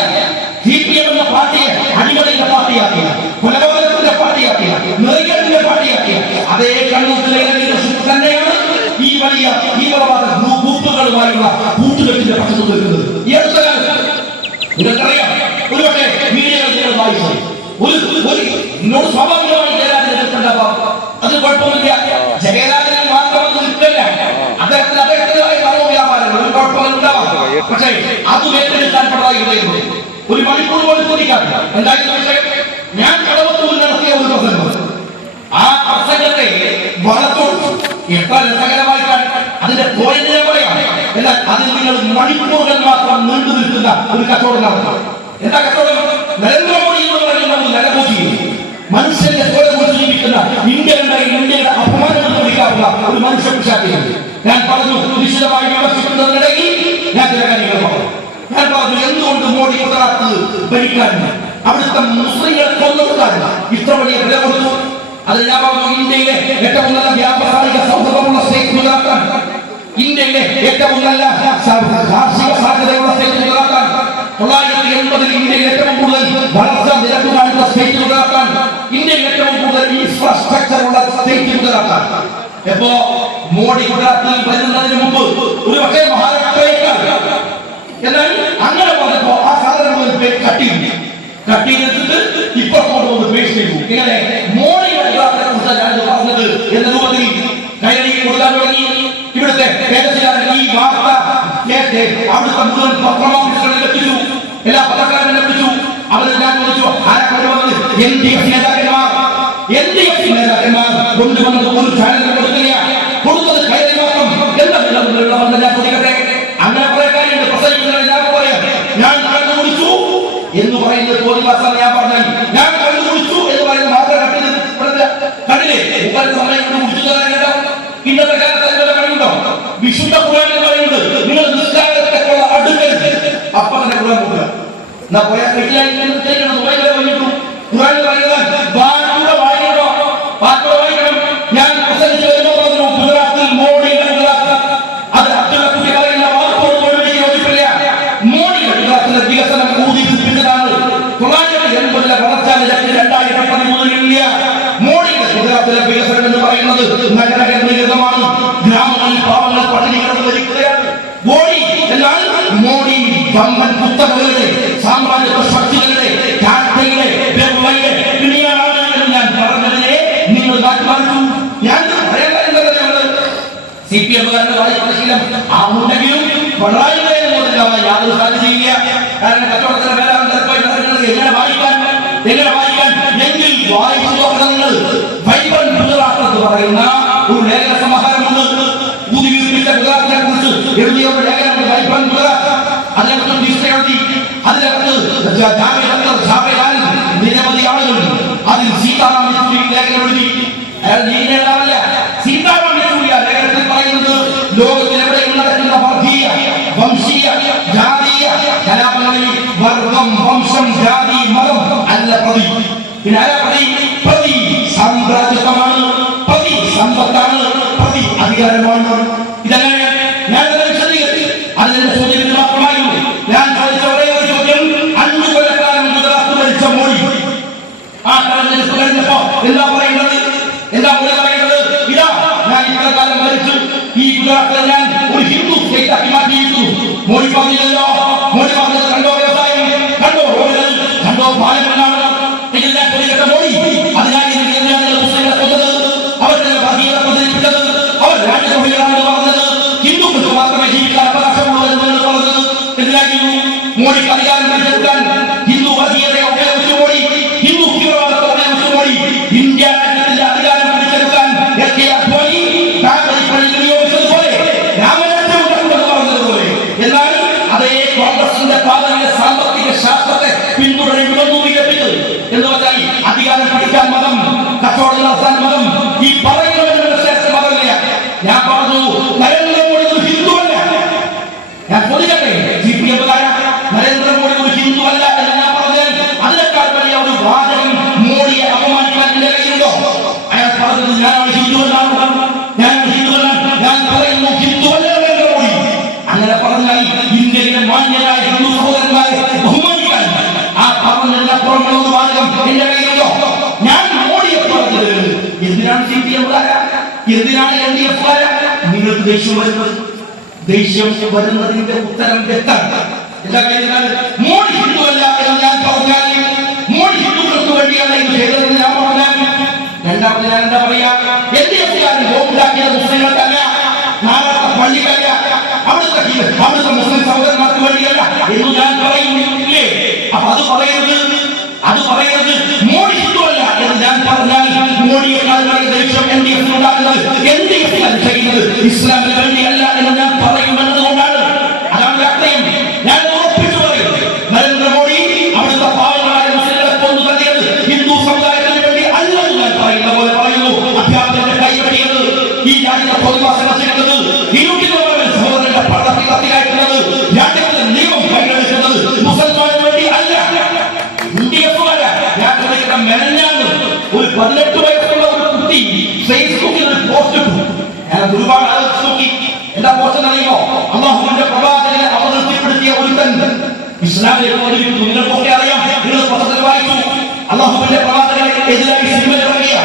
CPM എന്ന പാർട്ടിയെ അടിമയുടെ പാർട്ടിയാക്കിയ, കൊലപാതകത്തിന്റെ പാർട്ടിയാക്കിയ, നെറികേടിന്റെ പാർട്ടിയാക്കിയ അതേ കണ്ണൂരിലെ ലീഡർഷിപ്പ് തന്നെയാണ് ഈ വലിയ തീവ്രവാദ ഗ്രൂപ്പുകളുമായുള്ള കൂട്ടുകെട്ടിന്റെ പക്ഷത്ത് നിൽക്കുന്നത്. ഈ അടുത്ത കാലത്ത് നിങ്ങൾക്കറിയാം, ഒരുപക്ഷെ മീഡിയകൾ നിങ്ങൾ വായിച്ചു, നിന്നോട് സ്വാഭാവികമായി ജയരാജനെ നിൽക്കണ്ടാവാം. അത് കുഴപ്പമൊന്നുമില്ല. ജയരാജന് മാത്രമൊന്നും നിൽക്കില്ല, അദ്ദേഹത്തിനായി മനോവ്യാപാരങ്ങളും കുഴപ്പങ്ങളുണ്ടാവാം. പക്ഷേ അത് ഏറ്റെടുക്കാൻ പിണറായി ഒരു മണിക്കൂർ പോലും ചോദിക്കാറില്ല. എന്തായാലും പക്ഷേ ഞാൻ കടവത്തൂരിൽ നടത്തിയ ഒരു പ്രസംഗം, ആ പ്രസംഗത്തെ വളർത്തൊടുത്തു എത്ര രസകരമായിട്ടാണ് അതിന്റെ പോയിന്റിനെ പറയാം. എന്നാൽ അതിൽ നിങ്ങൾ മണിക്കൂറുകൾ മാത്രം നീണ്ടു നിൽക്കുന്ന ഒരു കച്ചവടം നടത്തണം. എന്താ കച്ചവടം? നരേന്ദ്രമോദി എന്ന് പറയുന്ന നരഭോജി മനുഷ്യന്റെ പോലെ ജീവിക്കുന്ന ഇന്ത്യയുടെ അപമാനങ്ങൾ പഠിക്കാറുള്ള ഒരു മനുഷ്യ പിശാചിയാണ്. ഞാൻ പറഞ്ഞു, നിശ്ചിതമായി വിമർശിക്കുന്നതിനിടയിൽ ഞാൻ ചില കാര്യങ്ങൾ പറഞ്ഞു. ഞാൻ പറഞ്ഞു, എന്തുകൊണ്ട് മോഡി ഗുജറാത്ത് ഭരിക്കാറുണ്ട്, അവിടുത്തെ മുസ്ലിങ്ങളെ കൊന്നൊടുക്കാറുണ്ട് ഇത്ര വലിയ വില കൊടുത്തു? അത് ഞാൻ പറഞ്ഞു, ഇന്ത്യയിലെ ഏറ്റവും നല്ല വ്യാവസായിക സൗഹൃദമുള്ള സ്റ്റേറ്റ് ഗുജറാത്താണ്. ഇന്ത്യയിലെ ഏറ്റവും നല്ല കാർഷിക സാധ്യതയുള്ള സ്റ്റേറ്റ് ഗുജറാത്താണ്. 1980 ഇന്ത്യയിൽ ഏറ്റവും കൂടുതൽ വളർച്ച നിരക്ക് കാണിച്ച സ്റ്റേറ്റ് ഗുജറാത്താണ്. ഇന്ത്യയിൽ ഏറ്റവും കൂടുതൽ ഇൻഫ്രാസ്ട്രക്ചർ ഉള്ള സ്റ്റേറ്റ് ഗുജറാത്താണ്. ഇപ്പോ മോഡി ഗുജറാത്തിൽ വരുന്നതിന് മുമ്പ് ഒരു പക്ഷേ മഹാരാഷ്ട്രയേക്കാൾ, എന്നാൽ അങ്ങനെ പറഞ്ഞപ്പോ ആ സാധനം പേര് കട്ടിയെടുത്തിട്ട് ഇപ്പൊ കൊണ്ടുവന്ന് പേശ് ചെയ്തു. ഇങ്ങനെ മോഡി ഗുജറാത്തിനെ കുറിച്ച് ഞാൻ പറഞ്ഞത് എന്ന രൂപത്തിൽ കൈയടി കൊടുക്കാൻ തുടങ്ങി. ഇവിടുത്തെ കേന്ദ്രക്കാരൻ ഈ വാർത്ത കേട്ട് അവിടുത്തെ മുഴുവൻ പത്രമാഫീസുകളിൽ എത്തിച്ചു, എല്ലാ പത്രക്കാരനും എത്തിച്ചു. അവരെ ഞാൻ ചോദിച്ചു, ആരാ കൊണ്ടുവന്നത്? LDF നേതാക്കന്മാർ കൊണ്ടുവന്നത് ഒരു ചാനലിൽ കൊടുക്കില്ല, കൊടുത്തത് കൈയടി മാത്രം. എന്താ ഞാൻ ചോദിക്കട്ടെ? അങ്ങനെ കുറെ കാര്യമുണ്ട്. പ്രസംഗിക്കുന്നത് ഞാൻ പറയാം, ഞാൻ കണ്ടുപിടിച്ചു എന്ന് പറയുന്നത് പോലീസാണ്. ഞാൻ പറഞ്ഞാൽ ഞാൻ കണ്ടുപിടിച്ചു എന്ന് പറയുന്നത് മാത്രം കണ്ടില്ലേ? സമയം കൊണ്ട് കുടിച്ചു തരാനുണ്ടോ? ഇന്നത്തെ കാലത്ത് അതിനുള്ള കഴിവുണ്ടോ? വിശുദ്ധ ഖുർആനിൽ പറയുന്നത് നിങ്ങൾ നിസ്കാരത്തെക്കുള്ള അടുക്കരുത്, അപ്പൊ തന്നെ ഖുർആൻ കൊടുക്കുക. എന്നാ പോയാൽ ഖുർആനിൽ വായിക്കണം. ഞാൻ പ്രസംഗിച്ചു വരുമ്പോൾ ഗുജറാത്തിൽ മോഡിയുടെ ഗുജറാത്ത്, അത് അബ്ദുള്ള കുട്ടി പറയുന്ന വാർത്തയോട് എനിക്ക് യോജിപ്പില്ല. മോഡിയുടെ ഗുജറാത്തിലെ വികസനം ഊതിപ്പിച്ചതാണ്. 1980 വളർച്ചാ നിരക്ക് 2013 ഇല്ല. മോഡിയുടെ ഗുജറാത്തിലെ വികസനം എന്ന് പറയുന്നത് നഗര കേന്ദ്രീകൃതമാണ്. ഗ്രാമങ്ങളിൽ പാവങ്ങൾ പട്ടിണി കിടന്നിരിക്കുകയാണ്. മോഡി എന്നാൽ മോഡി വമ്പൻ പുസ്തകങ്ങളുടെ സാമ്രാജ്യ ശക്തികളുടെ ടാറ്റയുടെ പിണിയാണ് എന്ന് ഞാൻ പറഞ്ഞതിനെ നിങ്ങൾ മാറ്റിമാറ്റും. ഞാൻ പറയാൻ CPM-കാരന്റെ വായിക്കുന്ന ആവുണ്ടെങ്കിലും പിണറായി യാതൊരു സാധ്യതയില്ല. കാരണം കച്ചവടത്തിന്റെ പേരാണ് എങ്ങനെ വായിക്കാൻ എങ്കിൽ വായിച്ചു നോക്കണം. നിങ്ങൾ വൈബ്രന്റ് ഗുജറാത്ത് എന്ന് പറയുന്ന ഒരു ലേഖന സമാഹാരമുണ്ട്. ഊതിവീർപ്പിച്ച ഗുജറാത്തിനെ കുറിച്ച് എഴുതിയ ഒരു ലേഖനമുണ്ട്, വൈബ്രന്റ് ഗുജറാത്ത്. അതിനകത്ത് ഹിസ്റ്ററി എഴുതി, അതിനകത്ത് നിരവധി ആളുകൾ അതിൽ സീതാറാം യെച്ചൂരി ലേഖനം എഴുതി. അയാൾ നീങ്ങേണ്ടതല്ല, സീതാറാം യെച്ചൂരി ലേഖനത്തിൽ പറയുന്നത് ലോകത്തിലെവിടെയും നടക്കുന്ന വർഗീയ, വംശീയ, ജാതീയ കലാപങ്ങളിൽ വർഗം, വംശം, ജാതി, മതം അല്ല പ്രതി. പിന്നെ ആരാ പ്രതി? സാമ്രാജ്യത്വമാണ്, പ്രതി സമ്പത്താണ്, പ്രതി അധികാരമാണ്. ഇതങ്ങനെ ഞാൻ വിശദീകരിച്ചു. അതിന്റെ ചോദ്യത്തിന് മാത്രമായിരുന്നു ഞാൻ ചോദിച്ച ഒരേ ഒരു ചോദ്യം. 5 കൊല്ലക്കാലം ഗുജറാത്ത് ഭരിച്ച മോഡി ആ തെരഞ്ഞെടുപ്പ് കഴിഞ്ഞപ്പോ എന്താ പറയുന്നത്? ഇതാ ഞാൻ ഇത്ര കാലം ഭരിച്ചു, ഈ ഗുജറാത്തിനെ ഞാൻ ഒരു ഹിന്ദു സ്റ്റേറ്റാക്കി മാറ്റിയിരുന്നു. മോഡി പറഞ്ഞില്ലല്ലോ. മോഡി പറഞ്ഞത് കണ്ടോ വ്യവസായം, കണ്ടോ റോഡുകൾ, കണ്ടോ പാലങ്ങളാണ്. ഇതെല്ലാം ചോദിക്കട്ടെ മോഡി, അതിനായി മുസ്ലിങ്ങളെ കൊന്നത്, അവരുടെ ഭാഗീയത പ്രചരിപ്പിച്ചത്, അവർ രാജ്യസഭയിലാണ് പറഞ്ഞത്, ഹിന്ദുക്കൾക്ക് മാത്രമേ ജീവിക്കാൻ അവകാശമുള്ളൂ എന്ന് പറഞ്ഞത് എന്തിനായിരുന്നു? മോഡിക്ക് അധികാരം പിടിച്ചെടുക്കാൻ ഹിന്ദു വർഗീയതയെ ഉപയോഗിച്ചു മോഡി, ഹിന്ദു തീവ്രവാദത്തെ ഉപയോഗിച്ചു മോഡി. ഇന്ത്യ രാജ്യത്തിന്റെ അധികാരം പിടിച്ചെടുക്കാൻ വിനിയോഗിച്ചതുപോലെ രാമരാജ്യം ഉണ്ടാക്കുമെന്ന് പറഞ്ഞതുപോലെ. എന്നാൽ അതേ കോൺഗ്രസിന്റെ പാതയിലെ സാമ്പത്തിക ശാസ്ത്രത്തെ പിന്തുടരുമെന്നു വികസിപ്പിച്ചത് എന്ന് വെച്ചാൽ അധികാരം പിടിക്കാൻ മതം, കച്ചവടം നടത്താൻ മതം, ഈ പറയുന്നവരുടെ മതമില്ല. ഞാൻ പറഞ്ഞു അതിനപ്പുറമുള്ള ഒരു മാർഗം എന്റെ കയ്യിലുണ്ടോ? ഞാൻ മോഡിയെ പറഞ്ഞത് എന്തിനാണ് CPM, എന്തിനാണ് LDF? നിങ്ങൾക്ക് ദേഷ്യം വരുന്നത്, ദേഷ്യം വരുന്നതിന്റെ ഉത്തരം വ്യക്തമാണ്. എന്താ കഴിഞ്ഞാൽ മോഡി ഹിന്ദുവല്ല എന്ന് ഞാൻ പറഞ്ഞാൽ, മോഡി ഹിന്ദുക്കൾക്ക് വേണ്ടിയാണ് ഇത് ചെയ്തതെന്ന് ഞാൻ പറഞ്ഞാൽ, രണ്ടാമത് ഞാൻ എന്താ പറയാ, LDF-കാരൻ ബോംബുണ്ടാക്കിയത് മുസ്ലിങ്ങൾക്കല്ല, നാളത്തെ പള്ളിക്കല്ല, അവിടുത്തെ മുസ്ലിം സഹോദരന്മാർക്ക് വേണ്ടിയല്ല എന്ന് ഞാൻ പറയുന്നില്ലേ? അപ്പൊ അത് പറയരുത് മോഡി ഹിന്ദുവല്ല എന്ന് ഞാൻ പറഞ്ഞാൽ, മോഡിയേക്കാൾ വലിയ ദേഷ്യം LDF-നുണ്ടാകുന്നത്, LDF-കാർ ചെയ്യുന്നത് ഇസ്ലാമിന് വേണ്ടിയല്ല എന്ന് ഞാൻ പറയുമെന്നതുകൊണ്ടാണ്. അതാണ് രാഷ്ട്രീയം. ഞാൻ ഉറപ്പിച്ചു പറയും, നരേന്ദ്രമോദി അവിടുത്തെ പാവങ്ങളായ മുസ്ലിങ്ങളെ കൊന്നു തള്ളിയത് ഹിന്ദു സമുദായത്തിന് വേണ്ടി അല്ലെന്ന് ഞാൻ പറയുന്ന പോലെ പറയുന്നു. അധ്യാപകന്റെ കൈവെട്ടിയത്, ഈ രാജ്യത്തെ പൊതുവാസന ചെയ്യുന്നത്, സഹോദരന്റെ പടത്തിൽ കത്തിലായിട്ടുള്ളത്, രാജ്യത്തിലെ നിയമം കൈകടക്കുന്നത് മുസൽമാന് വേണ്ടി അല്ല, LDF-കാരാ. ഞാൻ ചോദിക്കുന്ന മെനഞ്ഞാണ് ഒരു 18 വയസ്സുള്ള ഒരു കുട്ടി ഫേസ്ബുക്കിൽ ഒരു പോസ്റ്റ് ഇട്ടു. ഞാൻ ഒരുപാട് ആലോചിച്ച് നോക്കി. എന്താ പോസ്റ്റ് അറിയുമോ? അല്ലാഹുവിന്റെ പ്രവാചകനെ അവതരിപ്പിപ്പെടുത്തിയ ഒരുത്തൻ ഇസ്ലാമിലേക്ക് വന്നിരിക്കുന്നു. നിങ്ങൾക്കൊക്കെ അറിയാം, നിങ്ങൾ പത്രത്തിൽ വായിച്ചു. അല്ലാഹുവിന്റെ പ്രവാചകനെ എതിരായി സിനിമ ഇറങ്ങിയ,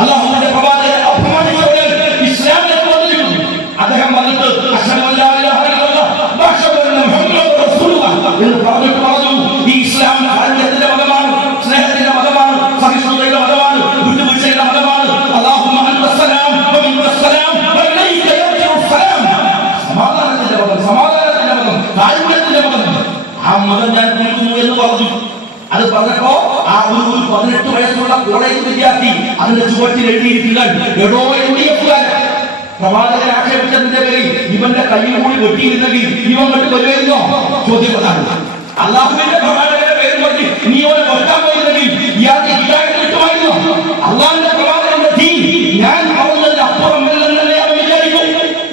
അല്ലാഹുവിന്റെ പ്രവാചകനെ അപമാനിച്ചവരെ ഇസ്ലാമിലേക്ക് വന്നിരിക്കുന്നു. അദ്ദേഹം വന്നിട്ട് അശ്ഹദു അല്ലാ ഇലാഹ ഇല്ലല്ലാഹ് വ അശ്ഹദു അന്ന മുഹമ്മദൻ റസൂലുള്ളാഹ് എന്ന് പറഞ്ഞു. ഈ ഇസ്ലാം കാരുണ്യത്തിന്റെ മതമാണ്, സ്നേഹത്തിന്റെ മതമാണ്, സഹിഷ്ണുതയുടെ മതമാണ്, വിട്ടുവീഴ്ചയുടെ മതമാണ്. അല്ലാഹുമ്മ അൻത സലാം വ മിൻക സലാം വ ഇലൈക യർജിഉ സലാം. സമാധാനത്തിന്റെ മതം, കാരുണ്യത്തിന്റെ മതം. ആ മതം ഞാൻ കുറിക്കുന്നു എന്ന് പറഞ്ഞു. അത് പറഞ്ഞപ്പോ ആ ഒരു 18 വയസ്സുള്ള കോളേജ് വിദ്യാർത്ഥി അതിന്റെ ചുവട്ടിൽ എഴുതിയിരിക്കുകയാണ്, എടോ LDF-കാർ പ്രവാചകനെ ആക്ഷേപിച്ചതിന്റെ പേരിൽ ഇവന്റെ കയ്യിൽ കൂടി വെട്ടിയിരുന്നെങ്കിൽ ഇവൻ കണ്ടു വരുമായിരുന്നോ? ചോദ്യം അതാണ്. അല്ലാഹുവിന്റെ പ്രവാചകന്റെ പേര് പറഞ്ഞ് നീ ഓനെ വെട്ടാൻ പോയിരുന്നെങ്കിൽ ഇയാൾക്ക് ഹിദായത്ത് കിട്ടുമായിരുന്നോ? അല്ലാഹുവിന്റെ പ്രവാചകന്റെ ദീൻ ഞാൻ അവനതിന്റെ അപ്പുറമല്ലെന്നല്ലേ അവൻ വിചാരിക്കും.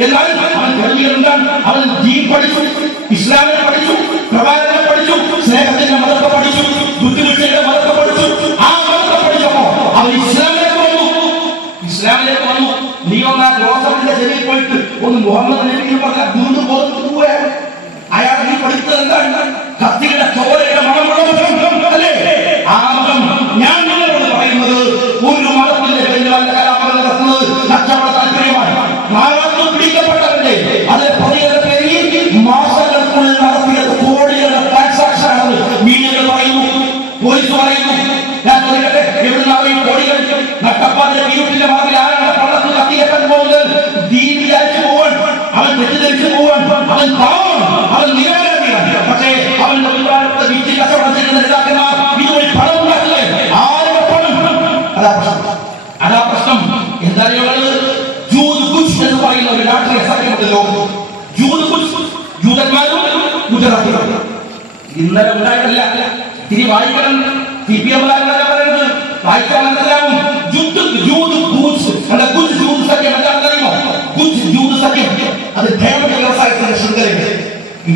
എന്നാൽ അവൻ കഴിഞ്ഞിരുന്നാൽ അവൻ ദീൻ പഠിച്ചു, ഇസ്ലാമിനെ പഠിച്ചു, പ്രവാചകനെ പഠിച്ചു, സ്നേഹത്തിന്റെ മതത്തെ പഠിച്ചു, ബുദ്ധിമുട്ടിയുടെ മതത്തെ പഠിച്ചു. ആ മതത്തെ പഠിച്ചപ്പോ അവൻ ഇസ്ലാമിലേക്ക് വന്നു. നീ ഒന്നാ ജോസഫിന്റെ ചെവിയിൽ പോയിട്ട് ഒന്ന് മുഹമ്മദ് നബിയെ പറഞ്ഞാൽ വീണ്ടും പോവുകയാണ്. അയാൾ നീ പഠിച്ചത് എന്താണ്? കത്തിയുടെ ചോരയുടെ മണമുള്ള അല്ലേ? ആ മതം ഞാൻ നിങ്ങളോട് പറയുന്നത് ഒരു മതത്തിന്റെ പേരിൽ വല്ല കലാപങ്ങൾ നടത്തുന്നത് കച്ചവട താല്പര്യമാണ്. നാളെ പിടിക്കപ്പെട്ടവരുടെ അതിലെ പ്രതികളുടെ പേരിൽ മാസങ്ങൾക്കുള്ളിൽ നടത്തിയത് കോടികളുടെ ട്രാൻസാക്ഷൻ ആണെന്ന് മീഡിയകൾ പറയുന്നു, പോലീസ് പറയുന്നു. ഞാൻ ചോദിക്കട്ടെ, എവിടുന്നാണ് ഈ കോടികൾ? നട്ടപ്പാതിന്റെ വീട്ടിന്റെ മാതിരി ആരാണ് പള്ളത്തിൽ കത്തിയെത്താൻ പോകുന്നത്? ദീൻ വിചാരിച്ചു പോവാൻ, അവൻ തെറ്റിദ്ധരിച്ചു പോവാൻ, അവൻ പാവം, അവൻ നിരപരാധിയാണ്. പക്ഷേ അവന്റെ വിവാഹത്തെ വീട്ടിൽ കച്ചവടം ചെയ്യുന്ന നേതാക്കന്മാർ ഇതുവഴി പണം ഉണ്ടാക്കുന്നത്. ആരുടെ പണം? അതാ പ്രശ്നം. എന്തായാലും ജൂത് ഗുജ് എന്ന് പറയുന്ന ഒരു രാഷ്ട്രീയ സഖ്യമുണ്ടല്ലോ, ജൂത് ഗുജ്, ജൂതന്മാരും ഗുജറാത്തികളും. ഇന്നലെ ഉണ്ടായിട്ടല്ല, തിരി വായിക്കണം. CPM പറയുന്നത് വായിക്കാൻ മനസ്സിലാവും. അത് വ്യവസായത്തിന്റെ ശൃംഖലയാണ്.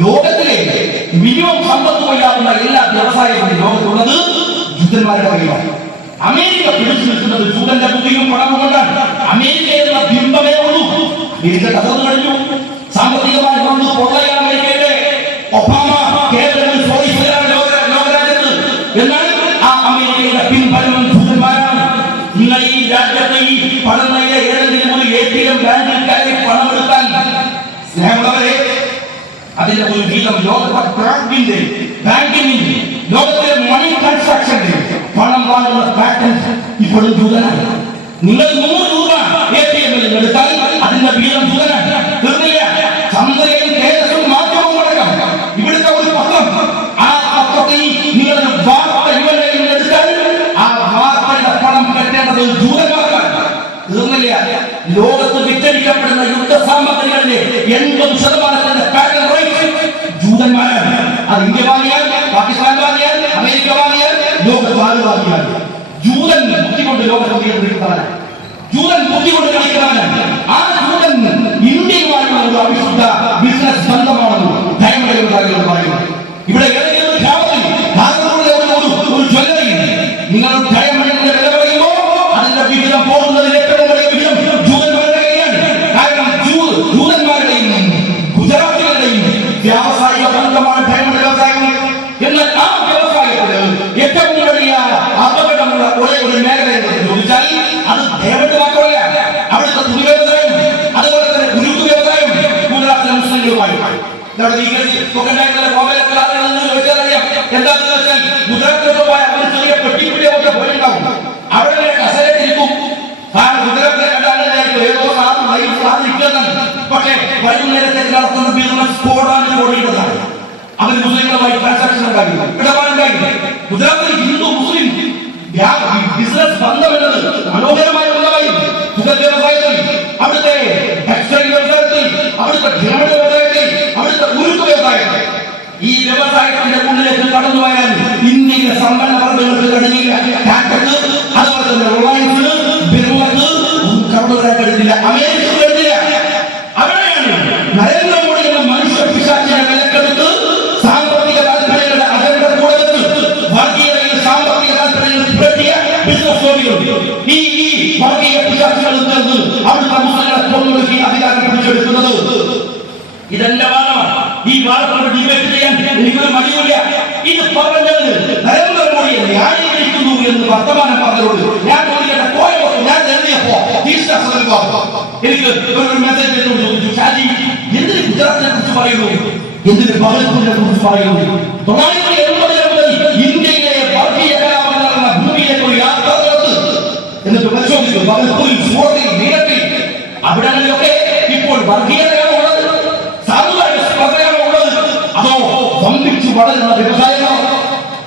ലോകത്തിലെ മിനിമം സമ്പത്ത് കൊയ്യാവുന്ന എല്ലാ വ്യവസായങ്ങളും ലോകത്തുള്ളത് ജൂതന്മാരുടെ കയ്യിലാണ്. അമേരിക്ക പിടിച്ചു നിൽക്കുന്നത് ജൂതന്റെ ബുദ്ധിയും പണവും കൊണ്ടാണ്. അമേരിക്ക എന്ന ബിംബമേ ഉള്ളൂ. അമേരിക്ക തകർന്നു കഴിഞ്ഞു. സാമ്പത്തികമായി വന്നു പൊള്ളയാണ് അമേരിക്കയുടെ. ഒബാമ കേരളത്തിൽ ലോകരാജ്യത്ത്. എന്നാൽ ആ അമേരിക്കയുടെ പിൻബലം ജൂതന്മാരാണ്. നിങ്ങൾ ഈ രാജ്യത്തെ ഈ പണമയിലെ ഏതെങ്കിലും ഒരു ATM ബാങ്കിൽ കയറി പണമെടുത്താൽ സ്നേഹമുള്ളവരെ അതിന്റെ ഒരു വീതം ലോകത്തിന്റെ ബാങ്കിങ്ങിന്റെ ലോകത്തിലെ മണി ട്രാൻസാക്ഷന്റെ പണം വാങ്ങുന്ന പാറ്റന്റ് ഇപ്പോഴും ജൂതനാണ്. നിങ്ങൾ 100 രൂപ ATM-ൽ എടുത്താൽ അതിന്റെ വീതം ജൂതനാണ്. തീർന്നില്ല. ചന്ദ്രയും തേജസ്സും മാധ്യമവും അടക്കം ഇവിടുത്തെ ഒരു പത്രം, ആ പത്രത്തിൽ നിങ്ങളൊരു വാർത്ത യുവലയിൽ എടുത്താൽ ആ വാർത്തയുടെ പണം കെട്ടേണ്ടത് ജൂതന്മാർക്കാണ്. തീർന്നില്ല. ലോകത്ത് വിറ്റഴിക്കപ്പെടുന്ന യുദ്ധ സാമഗ്രികളിലെ 80% പാറ്റന്റ് റൈറ്റ് ജൂതന്മാരാണ്. അത് ഇന്ത്യ വാങ്ങിയാൽ, പാകിസ്ഥാൻ വാങ്ങിയാൽ, അമേരിക്ക വാങ്ങിയാൽ, ലോകത്ത് ആര് വാങ്ങിയാൽ ജൂതൻ ബുദ്ധി കൊണ്ട് ലോകത്തെ നിയന്ത്രിക്കുന്നവനാണ്. ജൂതൻ ബുദ്ധി കൊണ്ട് കളിക്കുന്നവനാണ്. ആ ജൂതൻ ഇന്ത്യയുമായുള്ള ഒരു അവിശുദ്ധ ബിസിനസ് ബന്ധമാണെന്ന് ധൈര്യമുണ്ടാകുന്നത് പറയുന്നത്. ഇവിടെ ഏതെങ്കിലും ഒരു ഗ്രാമത്തിൽ ഒരു ജ്വല്ലറിയിൽ നിങ്ങൾ ഡയമണ്ടിന്റെ വില പറയുമ്പോൾ അതിന്റെ വിഹിതം പോകുന്നതിന് ഏറ്റവും വലിയ വിഹിതം ജൂതന്മാരുടെ കയ്യിലാണ്. കാരണം ജൂതന്മാരുടെയും ഗുജറാത്തികളുടെയും വ്യാവസായിക ബന്ധമാണ് ഡയമണ്ട് വ്യവസായം. എന്നാൽ ആ വ്യവസായത്തിന് ഏറ്റവും വലിയ എന്താണെന്ന് വെച്ചാൽ ഗുജറാത്തിലൊക്കെ പോയ അവർ ചെറിയ പെട്ടിപ്പിടിയൊക്കെ പോയിട്ടുണ്ടാവും. അവിടെ കസരത്തിരിക്കും. ഗുജറാത്തിലെ കണ്ടാലും ഏതോ സാധനം. പക്ഷേ വൈകുന്നേരത്തേക്ക് നടത്തുന്ന ബിസിനസ് കോടാനും കോടിയുള്ളതാണ്. അവർ മുസ്ലിങ്ങളുമായി ട്രാൻസാക്ഷൻ ഉണ്ടാക്കില്ല, ഇടപാടുണ്ടാക്കില്ല. ഗുജറാത്തിൽ ഹിന്ദു മുസ്ലിം ബിസിനസ് ബന്ധം എന്നത് മനോഹരമായ ഒന്നായി. സുഗന്ധ വ്യവസായത്തിൽ, അവിടുത്തെ ടെക്സ്റ്റൈൽ വ്യവസായത്തിൽ, അവിടുത്തെ ഭിരമണ വ്യവസായത്തിൽ, അവിടുത്തെ ഉരുക്ക് വ്യവസായത്തിൽ, ഈ വ്യവസായത്തിന്റെ ഉള്ളിലേക്ക് കടന്നു പോയാൽ ഇന്ത്യയിലെ സമ്പന്ന വർഗ്ഗങ്ങൾക്ക് കഴിഞ്ഞില്ല. ടാറ്റക്ക്, അതുപോലെ തന്നെ റിലയൻസ്, ബിർളക്ക് കടന്നു വരാൻ കഴിഞ്ഞില്ല. അമേരിക്ക കഴിഞ്ഞില്ല. അവിടെയാണ് നരേന്ദ്രമോദി എന്ന മനുഷ്യ പിശാചിനെ വിലക്കെടുത്ത് സാമ്പത്തിക താല്പര്യങ്ങളുടെ അജണ്ട കൂടെ വെച്ച് വർഗീയതയിൽ സാമ്പത്തിക താല്പര്യങ്ങൾ പുരട്ടിയ ബിസിനസ് ലോബികൾ ഈ വർഗീയ പിശാചികൾ ചേർന്ന് അവിടുത്തെ മുസ്ലിങ്ങളെ കൊന്നൊടുക്കി അധികാരം പിടിച്ചെടുക്കുന്നത്. ഇതെന്റെ വാദമാണ്. ഈ വാദത്തോട് ഡിബേറ്റ് ചെയ്യാൻ എനിക്കൊരു മടിയില്ല. ഇത് പറഞ്ഞത് നരേന്ദ്രമോദിയെ ന്യായീകരിക്കുന്നു എന്ന് വർത്തമാനം പറഞ്ഞതോട് ഞാൻ ചോദിക്കട്ടെ, പോയപ്പോ ഞാൻ എഴുതിയപ്പോ എനിക്ക് ഒരു മെസ്സേജ് ചോദിച്ചു, ഷാജി എന്തിന് ഗുജറാത്തിനെ കുറിച്ച് പറയുന്നു, എന്തിന് ഭഗൽപൂരിനെ കുറിച്ച് പറയുന്നു? 1980 മുതൽ ഇന്ത്യയിലെ വർഗീയ കലാപം നടന്ന ഭൂമിയിലേക്ക് ഒരു യാത്ര നടത്ത് എന്നിട്ട് പരിശോധിച്ചു. ഭഗൽപൂരിൽ, സൂറത്തിൽ, മീററ്റിൽ അവിടങ്ങളിലൊക്കെ ഇപ്പോൾ വർഗീയതയാണ് ഉള്ളത്, സാമുദായിക സ്പർദ്ധയാണ് ഉള്ളത്, അതോ വമ്പിച്ചു വളരുന്ന വ്യവസായങ്ങളോ?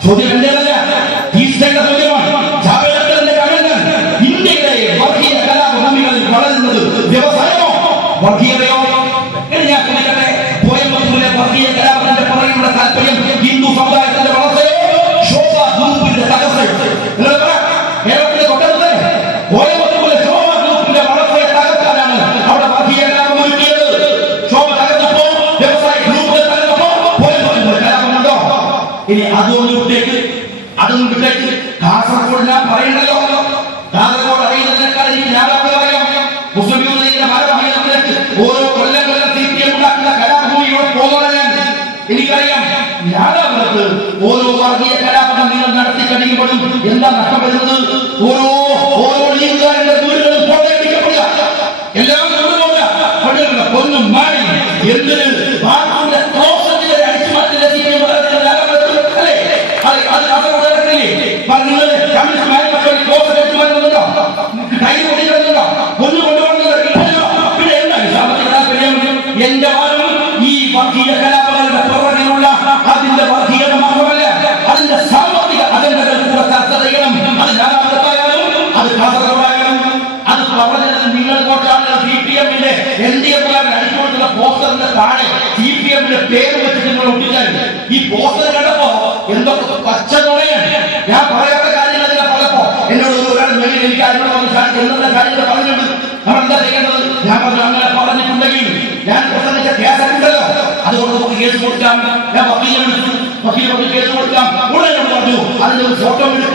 ചോദ്യം എന്റേതല്ല, ഈസ്റ്റേന്റെ ചോദ്യമാണ്. ജാവേദക്കറിന്റെ കമന്റ്, ഇന്ത്യയിലെ വർഗീയ കലാഭൂമികളിൽ വളരുന്നത് വ്യവസായമോ വർഗീയതയോ? എന്ന് ഞാൻ ചോദിക്കട്ടെ, കോയമ്പത്തൂരിലെ വർഗീയ കലാപത്തിന്റെ പറയുന്ന താല്പര്യം ഹിന്ദു സമുദായത്തിന്റെ വളർച്ചയോ ശോഭ ഗ്രൂപ്പിന്റെ തകർച്ചയോ? നിങ്ങൾ പറ, കേരളത്തിലെ തൊട്ടടുത്ത് കോയമ്പത്തൂരിലെ ശോഭ ഗ്രൂപ്പിന്റെ വളർച്ചയെ തകർക്കാനാണ് അവിടെ വർഗീയ കലാപം ഒരുക്കിയത്. ശോഭ തകർന്നപ്പോ, വ്യവസായ ഗ്രൂപ്പ് തകർന്നപ്പോ കോയമ്പത്തൂരിലെ കലാപമുണ്ടോ? ഇനി അതൊന്നും വിട്ടേക്ക് കാസർഗോഡ് ഞാൻ പറയണ്ടല്ലോ. കാസർഗോഡ് അറിയുന്നതിനേക്കാൾ എനിക്ക് ഞാനൊക്കെ പറയാം. മുസ്ലിം യൂണിയന്റെ ഭാരവാഹികളിലേക്ക് ഓരോ കൊല്ലം CPM ഉണ്ടാക്കുന്ന കലാഭൂമിയോട് പോകുന്നത് എനിക്കറിയാം. ഞാനവർക്ക് ഓരോ വർഗീയ കലാപം നിങ്ങൾ നടത്തി കഴിയുമ്പോഴും എന്താ നഷ്ടം വരുന്നത്? ഓരോ ലീഗുകാരുടെ ദൂരങ്ങളും പുറത്തേക്കപ്പെടുക, എല്ലാം കൊണ്ടുപോകുക, കൊന്നും മാറി എന്തിന് ബാക്കിയുടെ ക്ലോസറ്റ് വരെ അടിച്ചു മാറ്റുന്ന CPM അല്ലേ? അത് കാസർഗോഡ് പിന്നെ എന്താണ് സാമ്പത്തിക താല്പര്യം? എന്റെ വാദം, ഈ വർഗീയ കലാപങ്ങളുടെ പുറകിലുള്ള അതിന്റെ വർഗീയത മാത്രമല്ല, അതിന്റെ സാമ്പത്തിക അജണ്ടകൾ കൂടെ ചർച്ച ചെയ്യണം. അത് ഞാനായാലും അത് കാസർഗോഡായാലും അത് പറഞ്ഞത് നിങ്ങൾ കോട്ടാണ്. CPM-ന്റെ NDF-കാരൻ അടിച്ചു കൊടുക്കുന്ന പോസ്റ്ററിന്റെ താഴെ CPM-ന്റെ പേര് വെച്ചിട്ട് നിങ്ങൾ ഒട്ടിച്ചാൽ ഈ പോസ്റ്റർ കണ്ടപ്പോ എന്തൊക്കെ പച്ച നുണയാണ്. ഞാൻ പറയാത്ത കാര്യങ്ങൾ അതിനെ പറഞ്ഞപ്പോ എന്നോട് ഒരാൾ എനിക്ക് എന്നുള്ള കാര്യങ്ങൾ പറഞ്ഞിട്ടുണ്ട്. നമ്മൾ എന്താ ചെയ്യേണ്ടത്? ഞാൻ പറഞ്ഞു, അങ്ങനെ പറഞ്ഞിട്ടുണ്ടെങ്കിൽ ഞാൻ പ്രസംഗിച്ച കേസുണ്ടല്ലോ, അതുകൊണ്ട് നമുക്ക് കേസ് കൊടുക്കാം. ഞാൻ വക്കീലെ വിളിച്ചു കേസ് കൊടുക്കാം. ഉടനെ പറഞ്ഞു അതിന്റെ ഒരു ഫോട്ടോ എടുക്കും.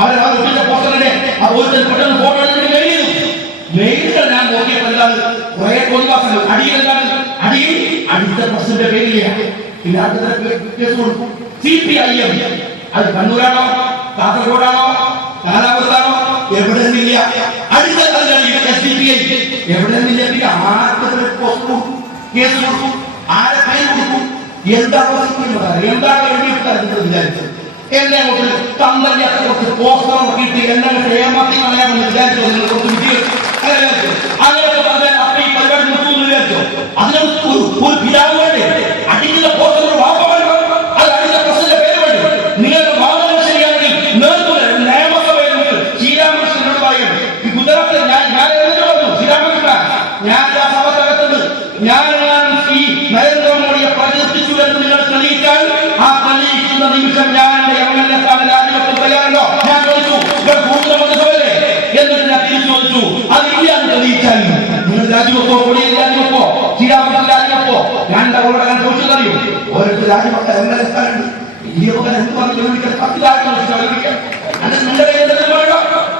അവർ ഒട്ടിച്ച പോസ്റ്ററിന്റെ ഓരോരുത്തർ പെട്ടെന്ന് ഫോട്ടോ എടുത്തിട്ട് മെയിലുകൾ ഞാൻ നോക്കിയപ്പോൾ എന്താണ് കുറെ ഒഴിവാക്കൽ. അടിയിൽ എന്താണ്? അടിയിൽ അടുത്ത പ്രസിഡന്റ് പേരില്ല. പിന്നെ അടുത്ത കേസ് കൊടുക്കും. CPIM അത് കണ്ണൂരാണോ കാസർഗോഡാണോ കാലാവസ്ഥാണോ എവിടെ നിന്നില്ല. അടുത്ത SDPI എവിടെ നിന്നില്ല. പിന്നെ ആർക്കെതിരെ കേസ് കൊടുക്കും, ആരെ പേര് കൊടുക്കും, എന്താണ് എന്താണ് വിചാരിച്ചത്? എന്നെ കൊണ്ട് തന്തല്ലാത്ത കുറച്ച് പോസ്റ്റർ നോക്കിയിട്ട് എന്നെ ഏമാത്തി കളയാമെന്ന് വിചാരിച്ചോ? നിങ്ങൾ കുറച്ച് വിജയിച്ചു അങ്ങനെ പറഞ്ഞാൽ അപ്പൊ ഈ പരിപാടി നിർത്തുമെന്ന് വിചാരിച്ചോ? അതിനൊരു ഒരു പിതാവ് വേണ്ടേ? അടിക്കുന്ന പോസ്റ്റർ വാപ്പ വേണ്ടോ? അത് അടിച്ച പ്രസിന്റെ പേര് വേണ്ടോ? നിങ്ങളുടെ വാദം ശരിയാണെങ്കിൽ നിയമസഭയിൽ ശ്രീരാമകൃഷ്ണനോട് പറയും. ഈ ഗുജറാത്തിൽ ഞാൻ പറഞ്ഞു, ശ്രീരാമകൃഷ്ണ ഞാൻ ആ സഭക്കകത്തുണ്ട്, ഞാൻ ഈ നരേന്ദ്രമോദിയെ പ്രകീർത്തിച്ചു എന്ന് നിങ്ങൾ തെളിയിച്ചാൽ ആ തെളിയിക്കുന്ന നിമിഷം ഞാൻ എന്റെ MLA സ്ഥാനം രാജിവെക്കാൻ തയ്യാറുണ്ടോ? ഞാൻ ചോദിച്ചു. ഇവിടെ കൂടുതൽ മന്ത്രിസഭയല്ലേ? എന്നിട്ട് ഞാൻ തിരിച്ചു ചോദിച്ചു, അതില്ലാന്ന് തെളിയിച്ചാൽ നിങ്ങൾ രാജിവെക്കോ? കൊടിയിൽ രാജിവെക്കോ? ശ്രീരാമകൃഷ്ണൻ രാജിവെക്കോ? ഞാൻ അവരോട് അങ്ങനെ ചോദിച്ചു അറിയും. ഓരോരുത്തർ രാജിവെക്ക MLA സ്ഥാനമുണ്ട്.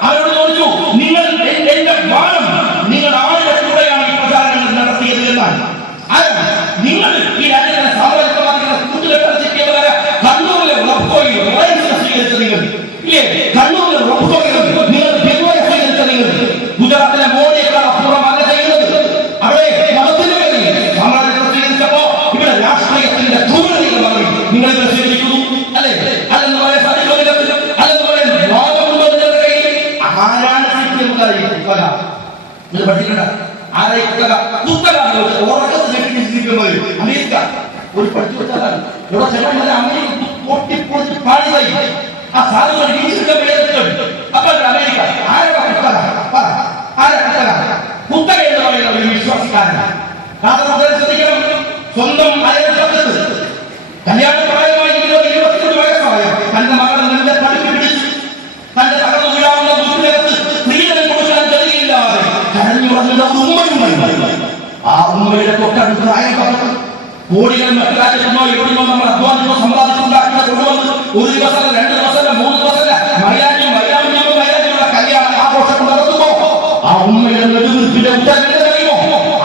അവരോട് ചോദിച്ചു, നിങ്ങൾ എന്റെ വാദം, നിങ്ങൾ ആരുടെ കൂടെയാണ് ഈ പ്രചാരണങ്ങൾ നടത്തിയത് എന്നാണ്. നിങ്ങൾ ഈ രാജ്യത്തെ സാമ്രാജ്യവാദികളെ കൂട്ടുകെട്ടാൻ സിറ്റിയവരെ കണ്ണൂരിലെ റബ്ബോയിൽ സ്വീകരിച്ച നിങ്ങൾ ഇല്ലേ? കണ്ണൂരിലെ റബ്ബോയിൽ നിങ്ങൾ സ്വീകരിച്ച നിങ്ങൾ ഗുജറാത്തിലെ മോഡിയേക്കാൾ അപ്പുറമല്ല ചെയ്യുന്നത്. അവിടെ മതത്തിന്റെ പേരിൽ സാമ്രാജ്യത്തെ സ്വീകരിച്ചപ്പോ ഇവിടെ രാഷ്ട്രീയ ഇത് പഠിക്കണ്ട. ആരായി കുത്തക? കുത്തക ഉറക്കത്ത് ഞെട്ടിപ്പിടിച്ചിരിക്കുമ്പോൾ അമേരിക്ക ഒരു പഠിച്ചു വെച്ചാലാണ് ഇവിടെ ചെറുപ്പം അമേരിക്ക പൊട്ടിപ്പൊളിച്ച് പാടിതായി ആ സാധനം അപ്പോൾ അമേരിക്ക ആരാ കുത്തക? ആരാ കുത്തക? കുത്തക എന്ന് പറയുന്ന ഒരു വിശ്വാസക്കാരനാണ്. ശ്രദ്ധിക്കണം. സ്വന്തം അയൽപക്കത്ത് കല്യാണപ്രായമായി 20-22 വയസ്സായ തന്റെ മകളെ നല്ല തടുക്കി പിടിച്ച് തന്റെ തകർന്നു വീഴാവുന്ന ദുഃഖത്ത് സ്ത്രീധനം കൊടുക്കാൻ കഴിയില്ലാതെ കരഞ്ഞുറങ്ങുന്ന ഒരു ഉമ്മയുണ്ടായി. ആ ഉമ്മയുടെ തൊട്ടടുത്ത അയൽപക്കത്ത് കോടികൾ മറ്റു രാജ്യത്തുനിന്നോ എവിടുന്നോ നമ്മൾ അധ്വാനിച്ചോ സമ്പാദിച്ചുണ്ടാക്കുന്ന കൊണ്ടുവന്ന് ഒരു ദിവസം 2 ദിവസം 3 ദിവസം മൈലാഞ്ചിയുള്ള കല്യാണ ആഘോഷം നടത്തുമ്പോ ആ ഉമ്മയുടെ നെടുവീർപ്പിന്റെ ഉത്തരം അറിയുമോ?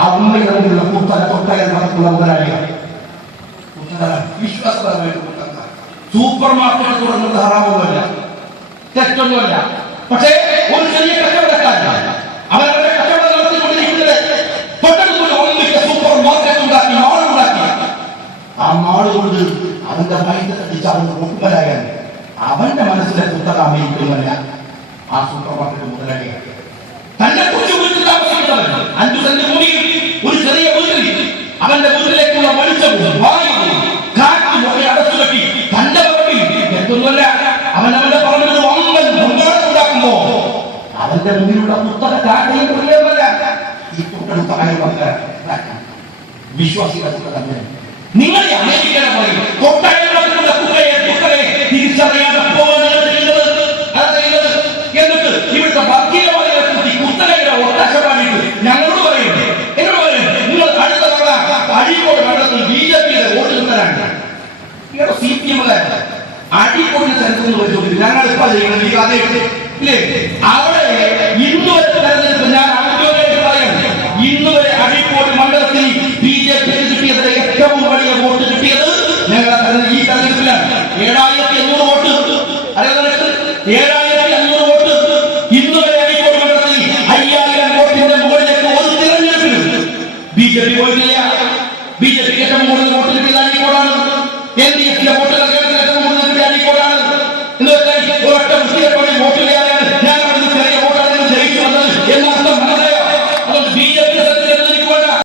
ആ ഉമ്മയുടെ മുന്നിലുള്ള പുസ്തക തൊട്ടയൽ നടത്തുന്ന മുതലാളിയാണ്. വിശ്വാസപരമായിട്ട് സൂപ്പർ മാർക്കറ്റ് തുറന്നത് ഹറാമൊന്നുമല്ല, തെറ്റൊന്നുമല്ല. പക്ഷേ ഒരു ചെറിയ കച്ചവടക്കാരനാണ് അവരവരുടെ കച്ചവടം നടത്തിക്കൊണ്ടിരിക്കുന്നത് തൊട്ടടുത്ത് ഒന്നിച്ച സൂപ്പർ മാർക്കറ്റ് ഉണ്ടാക്കി, മാളുണ്ടാക്കി. ആ മാള് കൊണ്ട് അവന്റെ മൈൻഡ് തട്ടിച്ച് അവൻ മുപ്പലായാൽ അവന്റെ മനസ്സിലെ പുസ്തക അമേരിക്കുന്നല്ല, ആ സൂപ്പർ മാർക്കറ്റ് മുതലാളിയാണ്. തന്റെ കൊച്ചു താമസിക്കുന്നവൻ 5 സെന്റ് ഭൂമിയിൽ ഒരു ചെറിയ വീട്ടിൽ അവന്റെ വീട്ടിലേക്കുള്ള വെളിച്ചവും വായുവും കാറ്റും ഒക്കെ അടച്ചു കെട്ടി തന്റെ പറമ്പിൽ എത്തുന്നില്ല. അവന്റെ പറമ്പിൽ വമ്പൻ ഉണ്ടാക്കുമ്പോ അവന്റെ മുന്നിലുള്ള പുസ്തക കാറ്റയും കൊല്ലുന്നല്ല. ഈ തൊട്ടടുത്ത വിശ്വാസികൾ നിങ്ങൾ അമേരിക്കയുടെ പറയും തൊട്ടയൽക്കുള്ള കുത്തകയെ തിരിച്ചറിയാതെ എന്നിട്ട് ഇവിടുത്തെ വർഗീയമായ കുത്തകയുടെ ഒട്ടശപാടിയിട്ട് ഞങ്ങളോട് പറയുന്നത് എന്നോട് പറയുന്നത് നിങ്ങൾ അടുത്ത തവണ അഴീക്കോട് മണ്ഡലത്തിൽ BJP-യുടെ വോട്ട് കിട്ടാനാണ്. ഇവിടെ CPM അഴീക്കോടിന്റെ ചരിത്രം വെച്ചുകൊണ്ടിരിക്കും. ഞങ്ങൾ ഇപ്പൊ ചെയ്യുന്നത് ഈ കഥയിട്ട് ഇല്ലേ? അവിടെ ഇന്ന് വരെ തെരഞ്ഞെടുപ്പ് ഞാൻ ഔദ്യോഗികമായിട്ട് പറയുന്നത്, ഇന്ന് വരെ അഴീക്കോട് മണ്ഡലത്തിൽ BJP-ക്ക് കിട്ടിയത് ഏറ്റവും വലിയ വോട്ട് കിട്ടിയത് ഞങ്ങളുടെ ഈ തെരഞ്ഞെടുപ്പിലാണ്. 7,500 വോട്ട്. 7,500 വോട്ട്. ഇന്ന് വരെ അഴീക്കോട് മണ്ഡലത്തിൽ 5,000 വോട്ടിന്റെ മുകളിലേക്ക് ഒരു തിരഞ്ഞെടുപ്പിലും BJP പോയിട്ടില്ല. BJP ഏറ്റവും കൂടുതൽ വോട്ട് കിട്ടിയത് അഴീക്കോടാണ്. LDF-ന്റെ വോട്ട്